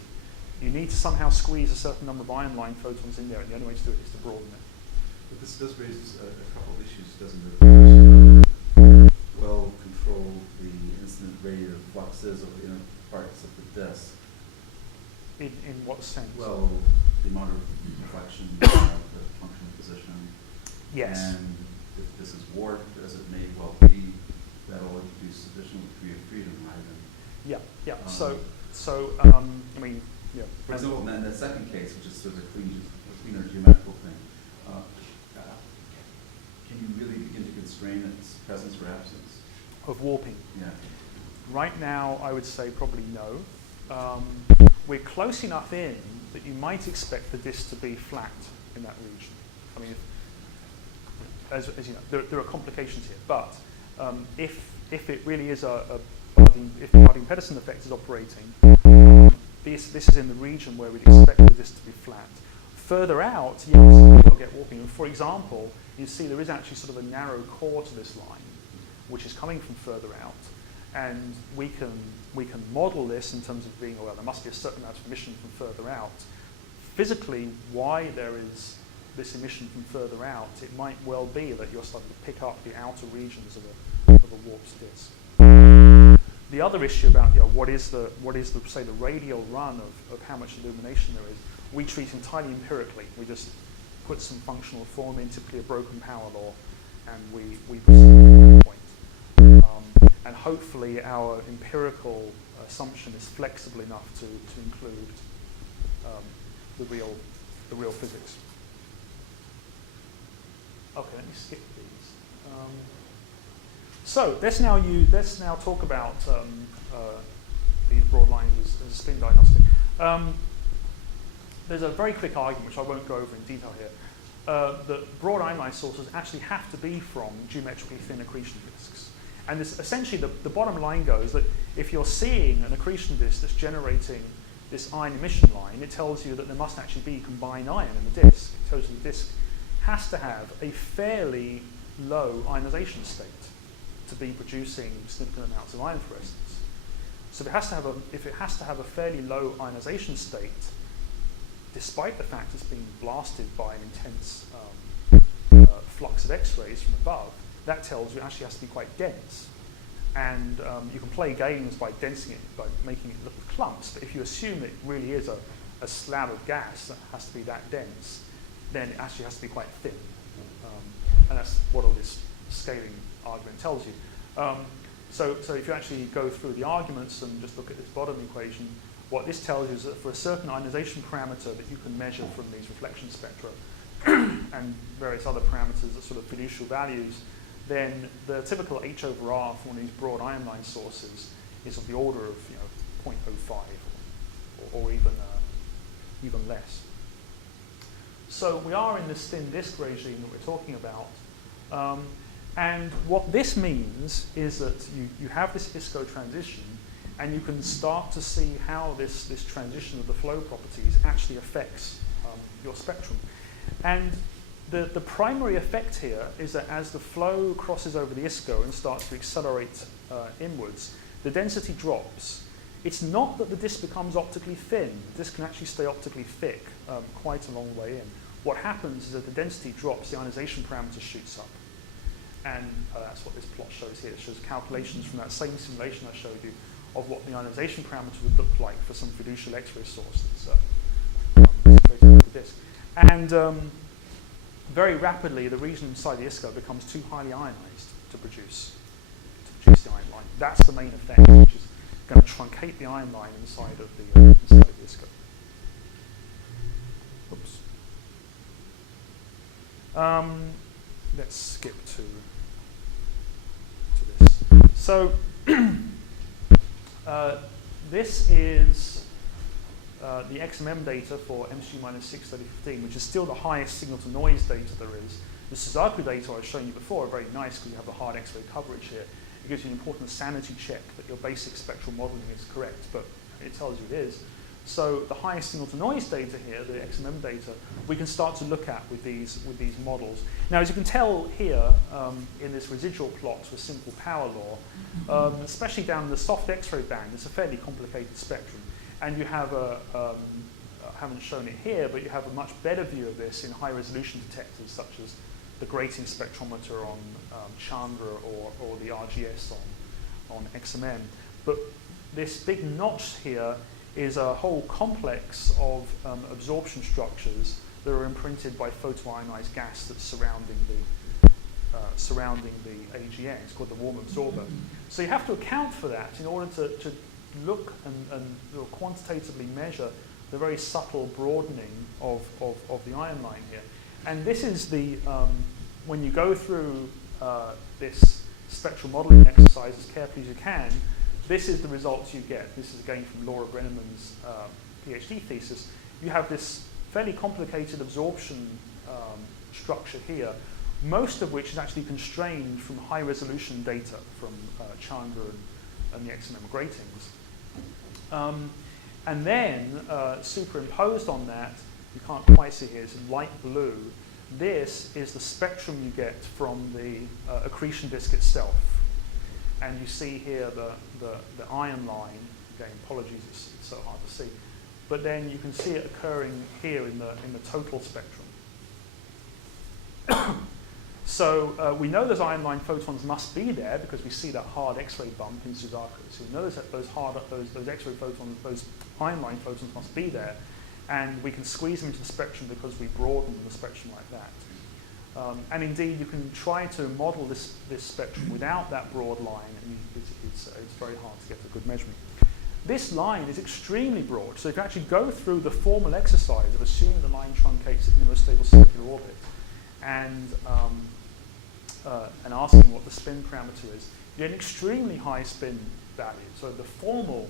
You need to somehow squeeze a certain number of ion line photons in there, and the only way to do it is to broaden it. But this does raise a couple of issues, doesn't it? Well control the incident rate of fluxes of the inner parts of the disk. In what sense? Well, the amount of reflection, the function of position. Yes. And if this is warped, as it may well be, that'll introduce sufficient degree of freedom, right? And, yeah. I mean, yeah. For example, in the second case, which is sort of a cleaner geometrical thing, can you really begin to constrain its presence or absence? Of warping. Yeah. Right now, I would say probably no. We're close enough in that you might expect the disk to be flat in that region. I mean, as you know, there are complications here, but if it really is if the Harding-Pedersen effect is operating, this is in the region where we'd expect the disk to be flat. Further out, yes, we'll get warping. And for example, you see there is actually sort of a narrow core to this line, which is coming from further out, and we can model this in terms of being, well, there must be a certain amount of emission from further out. Physically, why there is this emission from further out, it might well be that you're starting to pick up the outer regions of a warped disk. The other issue about what is the say the radial run of how much illumination there is, we treat entirely empirically. We just put some functional form in, typically a broken power law, and we proceed to that point. And hopefully our empirical assumption is flexible enough to include the real physics. Okay, let me skip these. So let's now talk about these broad lines as a spin diagnostic. There's a very quick argument, which I won't go over in detail here, that broad ion line sources actually have to be from geometrically thin accretion disks. And this, essentially, the bottom line goes that if you're seeing an accretion disk that's generating this ion emission line, it tells you that there must actually be combined ion in the disk. It tells you the disk has to have a fairly low ionization state to be producing significant amounts of ion fluorescence. So if it has to have a fairly low ionization state, despite the fact it's being blasted by an intense flux of X-rays from above, that tells you it actually has to be quite dense. And you can play games by densing it, by making it little clumps, but if you assume it really is a slab of gas that has to be that dense, then it actually has to be quite thin. And that's what all this scaling argument tells you. So if you actually go through the arguments and just look at this bottom equation, what this tells you is that for a certain ionization parameter that you can measure from these reflection spectra and various other parameters that sort of fiducial values, then the typical H over R for one of these broad ion line sources is of the order of 0.05 or even less. So we are in this thin disk regime that we're talking about. And what this means is that you have this ISCO transition, and you can start to see how this transition of the flow properties actually affects your spectrum. And the primary effect here is that as the flow crosses over the ISCO and starts to accelerate inwards, the density drops. It's not that the disk becomes optically thin. The disk can actually stay optically thick quite a long way in. What happens is that the density drops, the ionization parameter shoots up. And that's what this plot shows here. It shows calculations from that same simulation I showed you of what the ionization parameter would look like for some fiducial X-ray source that's situated on the disk. And very rapidly, the region inside the ISCO becomes too highly ionized to produce the ion line. That's the main effect, which is going to truncate the ion line inside of the ISCO. Oops. Let's skip to this. So this is the XMM data for MSG-63015, which is still the highest signal-to-noise data there is. The Suzaku data I was showing you before are very nice because you have the hard X-ray coverage here. It gives you an important sanity check that your basic spectral modeling is correct, but it tells you it is. So the highest signal-to-noise data here, the XMM data, we can start to look at with these models. Now, as you can tell here in this residual plot with simple power law, especially down in the soft X-ray band, it's a fairly complicated spectrum. And you have I haven't shown it here, but you have a much better view of this in high-resolution detectors such as the grating spectrometer on Chandra or the RGS on XMM. But this big notch here is a whole complex of absorption structures that are imprinted by photoionized gas that's surrounding the AGN. It's called the warm absorber. So you have to account for that in order to look and quantitatively measure the very subtle broadening of the ion line here. And this is the, when you go through this spectral modeling exercise as carefully as you can, this is the results you get. This is again from Laura Brenneman's PhD thesis. You have this fairly complicated absorption structure here, most of which is actually constrained from high resolution data from Chandra and the XMM gratings. And then superimposed on that, you can't quite see here, it's in light blue. This is the spectrum you get from the accretion disk itself. And you see here the ion line. Again, apologies, it's so hard to see. But then you can see it occurring here in the total spectrum. So we know those ion line photons must be there because we see that hard X-ray bump in Suzaku. So we know that those X-ray photons, those ion line photons must be there, and we can squeeze them into the spectrum because we broaden the spectrum like that. And indeed, you can try to model this spectrum without that broad line, and it's very hard to get a good measurement. This line is extremely broad, so if you actually go through the formal exercise of assuming the line truncates in a stable circular orbit, and asking what the spin parameter is, you get an extremely high spin value. So the formal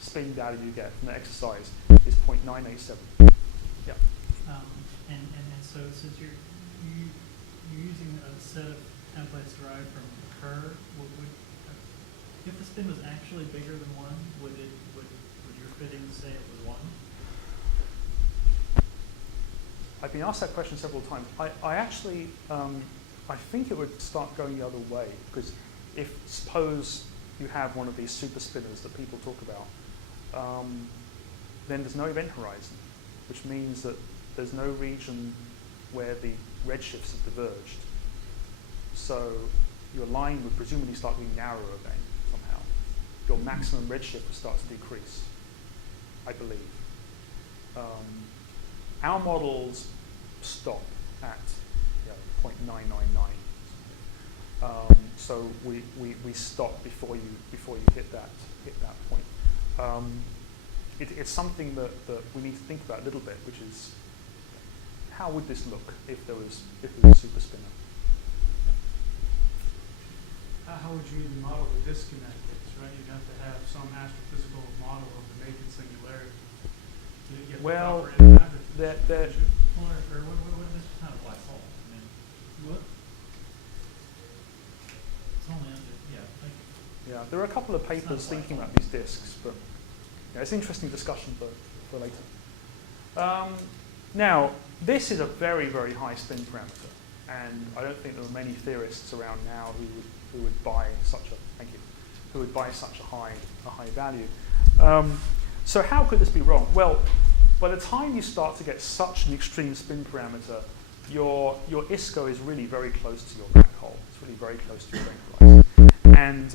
spin data you get from the exercise is 0.987. Yeah. And so since you're using a set of templates derived from Kerr, if the spin was actually bigger than 1, would your fittings say it was 1? I've been asked that question several times. I actually, I think it would start going the other way, because if, suppose you have one of these super spinners that people talk about, then there's no event horizon, which means that there's no region where the redshifts have diverged. So your line would presumably start being narrower then, somehow. Your maximum redshift would start to decrease, I believe. Our models stop at 0.999. So we stop before you hit that point. It's something that we need to think about a little bit, which is how would this look if there was a super spinner? How would you even model the disconnect case, right? You'd have to have some astrophysical model of the naked singularity to get Well, the proper magnitude. that Or what is this kind of black hole? I mean, What? it's only under, yeah, thank you. Yeah, there are a couple of It's not a papers black thinking hole. about these disks, but yeah, it's an interesting discussion for later. Now, this is a very, very high spin parameter, and I don't think there are many theorists around now who would buy such a high value. So how could this be wrong? Well, by the time you start to get such an extreme spin parameter, your ISCO is really very close to your black hole. It's really very close to your event horizon. And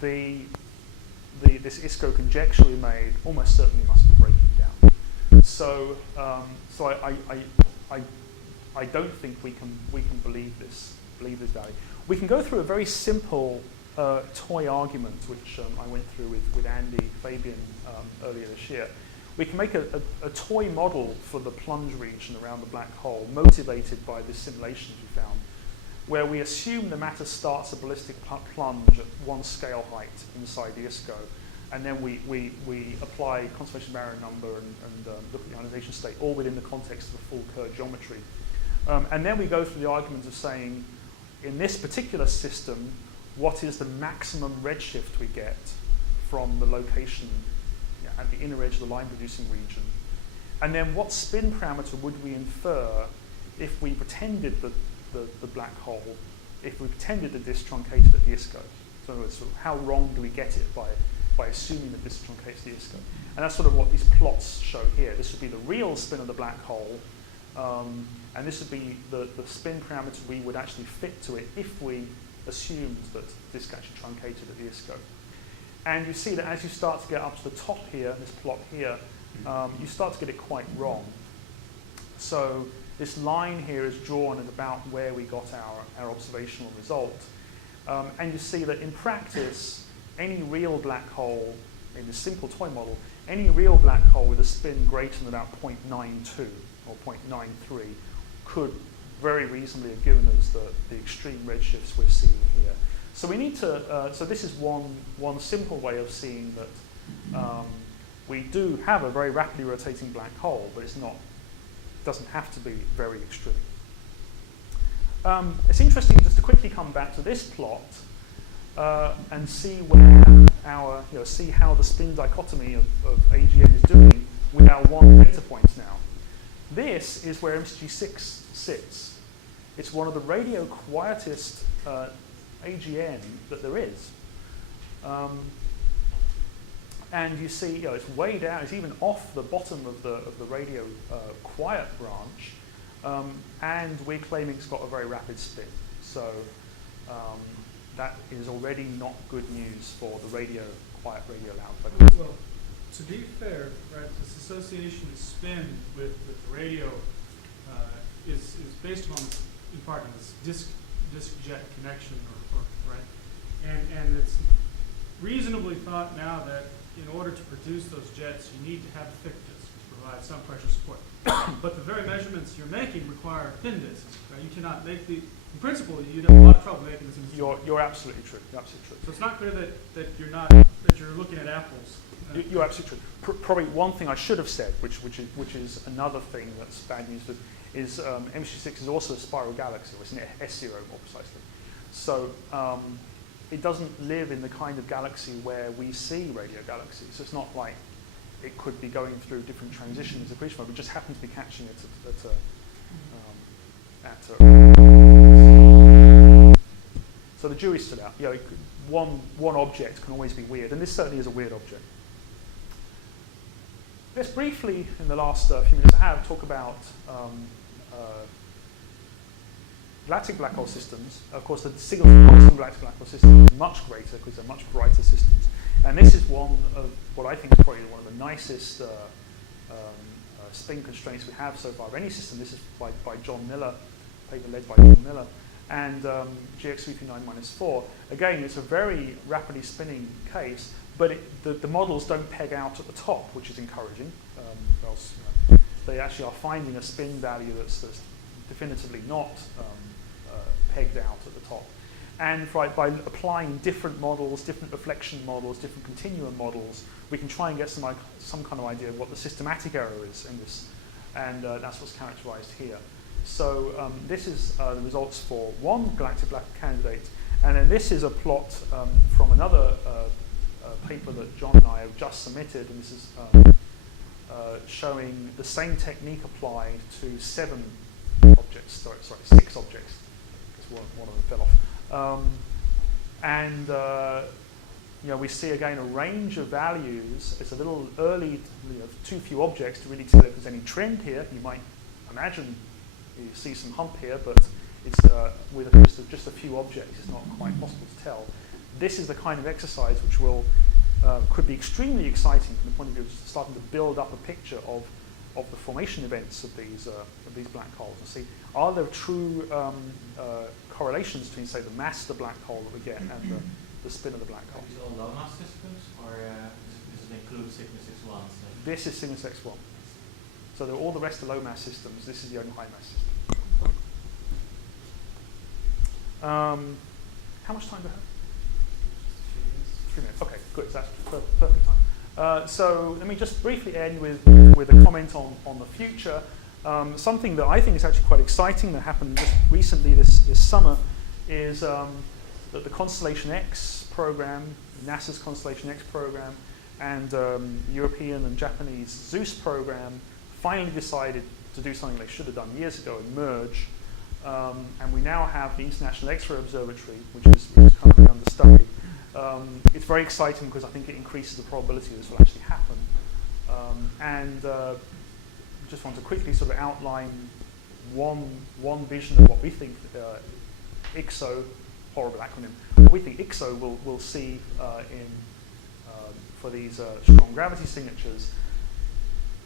this ISCO conjecture we made almost certainly must be breaking down. So I don't think we can believe this value. We can go through a very simple toy argument, which I went through with Andy Fabian earlier this year. We can make a toy model for the plunge region around the black hole, motivated by the simulations we found, where we assume the matter starts a ballistic plunge at one scale height inside the ISCO, and then we apply conservation barrier number and look at the ionization state, all within the context of a full Kerr geometry. And then we go through the argument of saying, in this particular system, what is the maximum redshift we get from the location at the inner edge of the line-producing region? And then what spin parameter would we infer if we pretended the black hole, if we pretended the disk truncated at the ISCO? So in other words, sort of how wrong do we get it by assuming that this truncates the ISCO? And that's sort of what these plots show here. This would be the real spin of the black hole, and this would be the spin parameter we would actually fit to it if we assumed that the disk actually truncated at the ISCO. And you see that as you start to get up to the top here, this plot here, you start to get it quite wrong. So this line here is drawn at about where we got our observational result. And you see that in practice, any real black hole, in the simple toy model, any real black hole with a spin greater than about 0.92 or 0.93 could very reasonably have given us the extreme redshifts we're seeing here. So we need to. So this is one simple way of seeing that we do have a very rapidly rotating black hole, but doesn't have to be very extreme. It's interesting just to quickly come back to this plot and see where see how the spin dichotomy of AGN is doing with our one data points now. This is where MSG6 sits. It's one of the radio quietest AGN that there is. And you see, it's way down. It's even off the bottom of the radio quiet branch, and we're claiming it's got a very rapid spin. So that is already not good news for the quiet radio loud. Well, to be fair, right, this association of spin with the radio is based on, in part, on this disk jet connection, right? And it's reasonably thought now that in order to produce those jets, you need to have a thick disk to provide some pressure support. But the very measurements you're making require thin disks, right? You cannot make in principle, you'd have a lot of trouble making this. You're absolutely true. You're absolutely true. So it's not clear that you're looking at apples You're absolutely true. Probably one thing I should have said, which is another thing that's bad news, is M66 is also a spiral galaxy, or it's an S0 more precisely. So it doesn't live in the kind of galaxy where we see radio galaxies. So it's not like it could be going through different transitions of accretion mode. We just happen to be catching it so the jury stood out. You know, one object can always be weird, and this certainly is a weird object. Let's briefly, in the last few minutes I have, talk about galactic black hole systems. Of course, the signal from galactic black hole systems is much greater because they're much brighter systems. And this is one of what I think is probably one of the nicest spin constraints we have so far of any system. This is by John Miller, paper led by John Miller. And GX339-4. Again, it's a very rapidly spinning case, but the models don't peg out at the top, which is encouraging. Else, they actually are finding a spin value that's definitively not pegged out at the top. And by applying different models, different reflection models, different continuum models, we can try and get some kind of idea of what the systematic error is in this. And that's what's characterized here. So this is the results for one galactic black candidate. And then this is a plot from another paper that John and I have just submitted. And this is showing the same technique applied to 6 objects, because one of them fell off. You know, we see again a range of values. It's a little early, too few objects to really tell if there's any trend here. You might imagine you see some hump here, but it's with just a few objects, it's not quite possible to tell. This is the kind of exercise which could be extremely exciting from the point of view of starting to build up a picture of the formation events of these black holes and see, are there true correlations between, say, the mass of the black hole that we get and the spin of the black hole. Are these all low mass systems, or does it include Sigma 6-1? This is Sigma 6-1. So all the rest are low mass systems. This is the only high mass system. How much time do we have? 3 minutes. Okay, good. So that's perfect time. So let me just briefly end with a comment on the future. Something that I think is actually quite exciting that happened just recently this summer is that the Constellation X program, NASA's Constellation X program, and European and Japanese Zeus program finally decided to do something they should have done years ago and merge. And we now have the International X-ray Observatory, which is currently under study. It's very exciting because I think it increases the probability this will actually happen. Just want to quickly sort of outline one vision of what we think ISCO, horrible acronym, what we think ISCO will see for these strong gravity signatures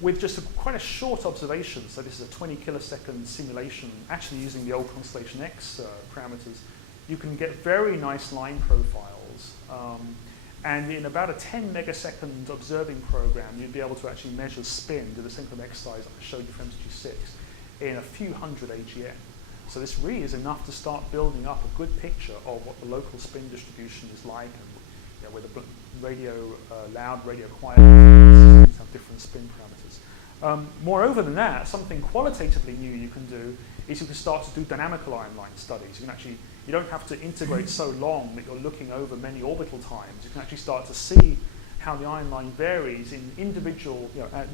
with just quite a short observation. So this is a 20 kilosecond simulation, actually using the old Constellation X parameters. You can get very nice line profiles. And in about a 10 megasecond observing program, you'd be able to actually measure spin, do the same kind of exercise I showed you for MSG6, in a few hundred AGM. So this really is enough to start building up a good picture of what the local spin distribution is like, and where the radio loud, radio quiet systems have different spin parameters. Moreover than that, something qualitatively new you can do is you can start to do dynamical ion line studies. You don't have to integrate so long that you're looking over many orbital times. You can actually start to see how the ion line varies in individual,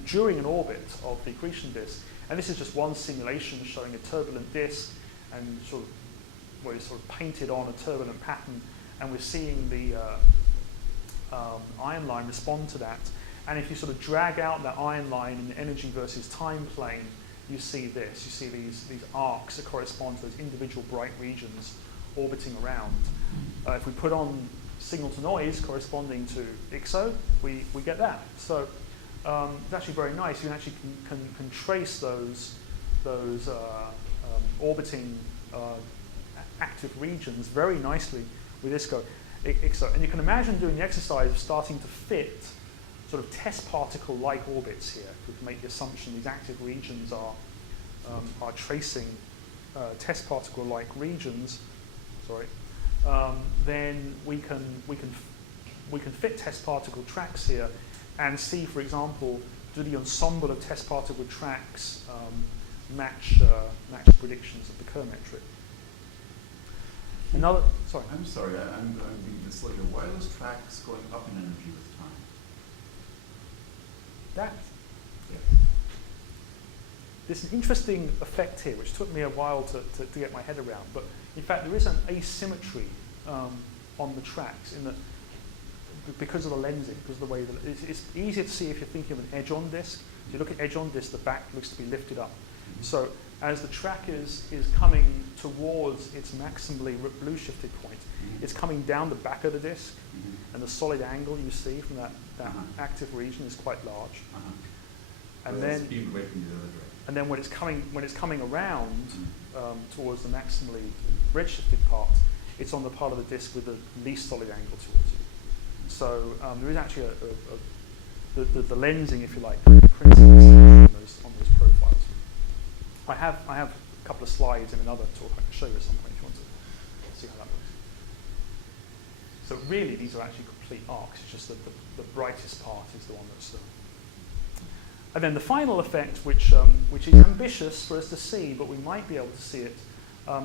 during an orbit of the accretion disk. And this is just one simulation showing a turbulent disk and where it's sort of painted on a turbulent pattern, and we're seeing the ion line respond to that. And if you sort of drag out that ion line in the energy versus time plane, you see this. You see these arcs that correspond to those individual bright regions orbiting around. If we put on signal to noise corresponding to ISCO, we get that. So it's actually very nice. You actually can trace those orbiting active regions very nicely with ISCO. And you can imagine doing the exercise of starting to fit sort of test particle-like orbits here. We can make the assumption these active regions are tracing test particle-like regions. Then we can fit test particle tracks here, and see, for example, do the ensemble of test particle tracks match predictions of the Kerr metric. Another, sorry. I'm sorry, I'm being misled here. Why are those tracks going up in energy with time? That. Yes. There's an interesting effect here, which took me a while to get my head around. But in fact, there is an asymmetry on the tracks in that because of the lensing, because of the way that it's easier to see if you're thinking of an edge-on disk. If you look at edge-on disk, the back looks to be lifted up. So as the track is coming towards its maximally blue shifted point, it's coming down the back of the disk, and the solid angle you see from that active region is quite large. And Well, then it's beamed away from the other direction. and then when it's coming around towards the maximally redshifted part, it's on the part of the disk with the least solid angle towards you. So there is actually the lensing, if you like, principles on those profiles. I have a couple of slides in another talk I can show you at some point if you want to see how that works. So really, these are actually complete arcs. It's just that the brightest part is the one that's. And then the final effect, which is ambitious for us to see, but we might be able to see it,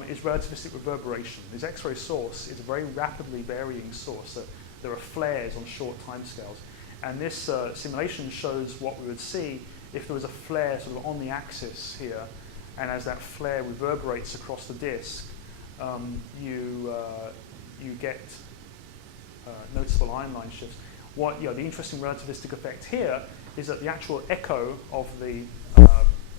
is relativistic reverberation. This X-ray source is a very rapidly varying source. So there are flares on short timescales. And this simulation shows what we would see if there was a flare sort of on the axis here, and as that flare reverberates across the disk, you get noticeable ion line shifts. The interesting relativistic effect here is that the actual echo of the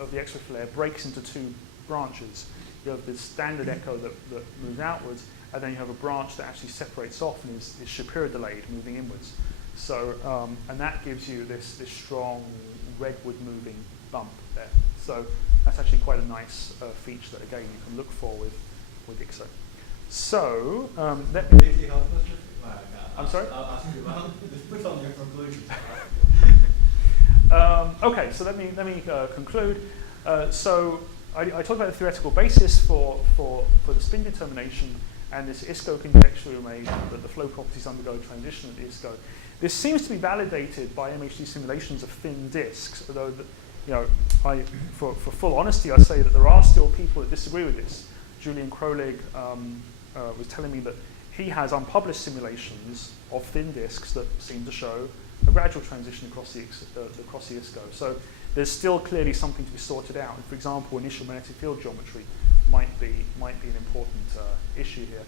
X-ray flare breaks into two branches. You have the standard echo that moves outwards, and then you have a branch that actually separates off and is Shapiro delayed, moving inwards. So, and that gives you this strong redwood moving bump there. So that's actually quite a nice feature that, again, you can look for with ISCO. So, let me... I'm sorry? I'll ask you about just put on your conclusions. Okay, so let me conclude. So I talked about the theoretical basis for the spin determination and this ISCO conjecture we made that the flow properties undergo transition at the ISCO. This seems to be validated by MHD simulations of thin disks, although for full honesty, I say that there are still people that disagree with this. Julian Krolig was telling me that he has unpublished simulations of thin disks that seem to show a gradual transition across the ISCO. So there's still clearly something to be sorted out. And for example, initial magnetic field geometry might be an important issue here.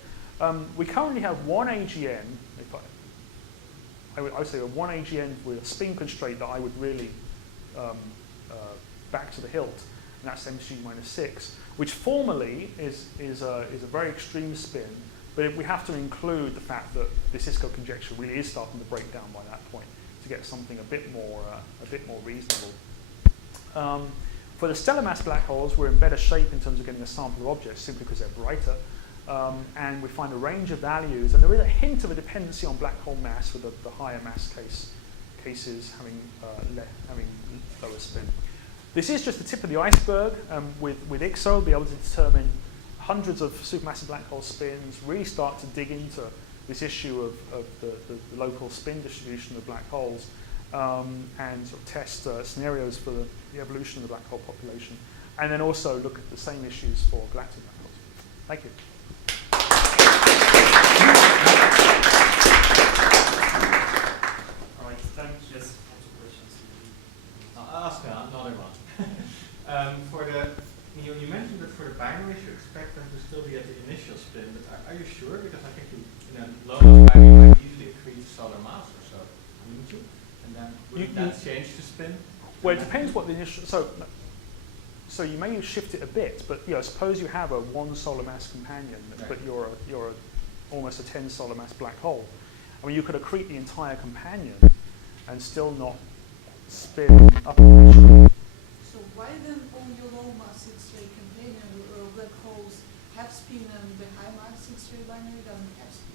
We currently have one AGN. I would say one AGN with a spin constraint that I would really back to the hilt, and that's mg-6, which formally is a very extreme spin. But we have to include the fact that this ISCO conjecture really is starting to break down by that point to get something a bit more reasonable. For the stellar mass black holes, we're in better shape in terms of getting a sample of objects simply because they're brighter, and we find a range of values. And there is a hint of a dependency on black hole mass, with the higher mass cases having lower spin. This is just the tip of the iceberg. With ISCO, we'll be able to determine hundreds of supermassive black hole spins, really start to dig into this issue of the local spin distribution of black holes, and sort of test scenarios for the evolution of the black hole population, and then also look at the same issues for galactic black holes. Thank you. All right, time just for two questions. I'll ask another one. You mentioned that for the binaries you expect them to still be at the initial spin, but are you sure? Because I think in a low binary you might easily increase solar mass or so, wouldn't you? And then wouldn't that change the spin? Well, it depends what the initial. So you may shift it a bit, but suppose you have a 1 solar mass companion, right, but you're almost a 10 solar mass black hole. I mean, you could accrete the entire companion and still not spin up. So why then all your low mass X-ray companion black holes have spin and the high mass X-ray binary doesn't have spin?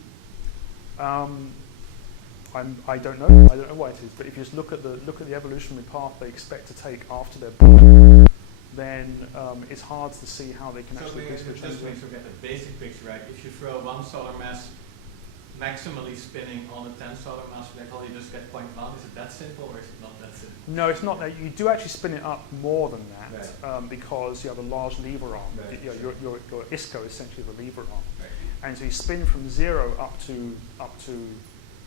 I don't know. I don't know why it is. But if you just look at the evolutionary path they expect to take after they're born, then it's hard to see how they can actually. Just to get the basic picture right, if you throw 1 solar mass maximally spinning on a 10 solar mass black hole, you just get 0.1. Is it that simple, or is it not that simple? No, it's not that. You do actually spin it up more than that Right. because you have a large lever arm. Right. Your ISCO is essentially the lever arm. Right. And so you spin from 0 up to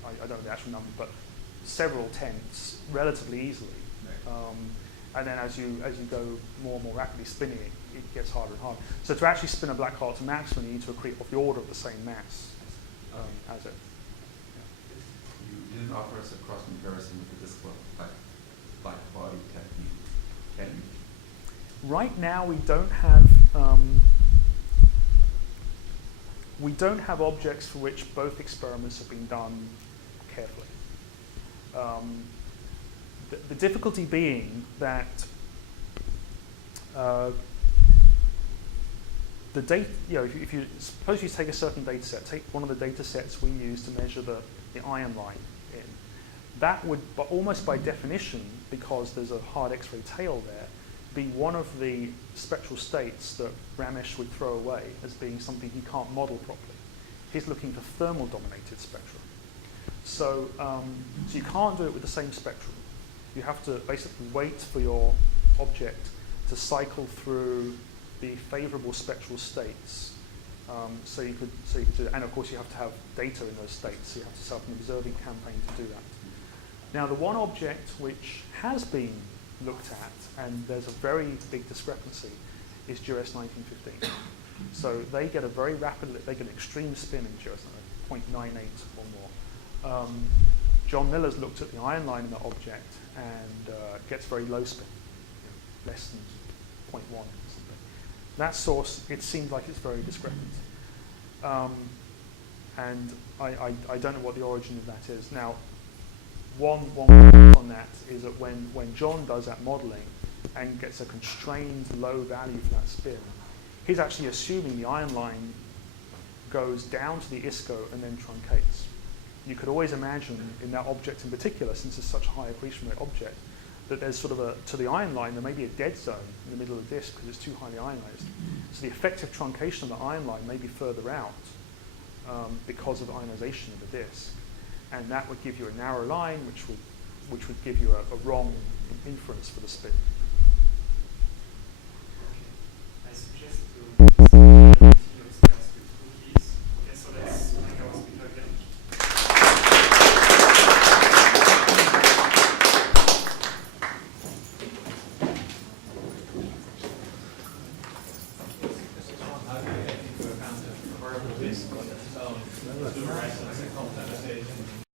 I don't know the actual number, but several tenths relatively easily. Right. And then as you go more and more rapidly spinning it, it gets harder and harder. So to actually spin a black hole to maximum, you need to accrete of the order of the same mass as it. You didn't offer us a cross comparison with the disk black body technique, can you? Right now, we don't have objects for which both experiments have been done carefully. The difficulty being that the data, if you suppose you take a certain data set, take one of the data sets we use to measure the ion line in, that would, but almost by definition, because there's a hard X-ray tail there, be one of the spectral states that Ramesh would throw away as being something he can't model properly. He's looking for thermal-dominated spectra. So you can't do it with the same spectrum. You have to basically wait for your object to cycle through the favorable spectral states. So you could do that. And of course you have to have data in those states. So you have to set up an observing campaign to do that. Now the one object which has been looked at, and there's a very big discrepancy, is GRS 1915. So they get a very rapid, they get an extreme spin in GRS 0.98 or more. John Miller's looked at the ion line in that object and gets very low spin, less than 0.1 or something. That source, it seems like it's very discrepant. And I don't know what the origin of that is. Now, one point on that is that when John does that modeling and gets a constrained low value for that spin, he's actually assuming the ion line goes down to the ISCO and then truncates. You could always imagine in that object in particular, since it's such a high accretion rate object, that there's sort of to the ion line, there may be a dead zone in the middle of the disk because it's too highly ionized. So the effective truncation of the ion line may be further out because of the ionization of the disk. And that would give you a narrow line, which would give you a wrong inference for the spin.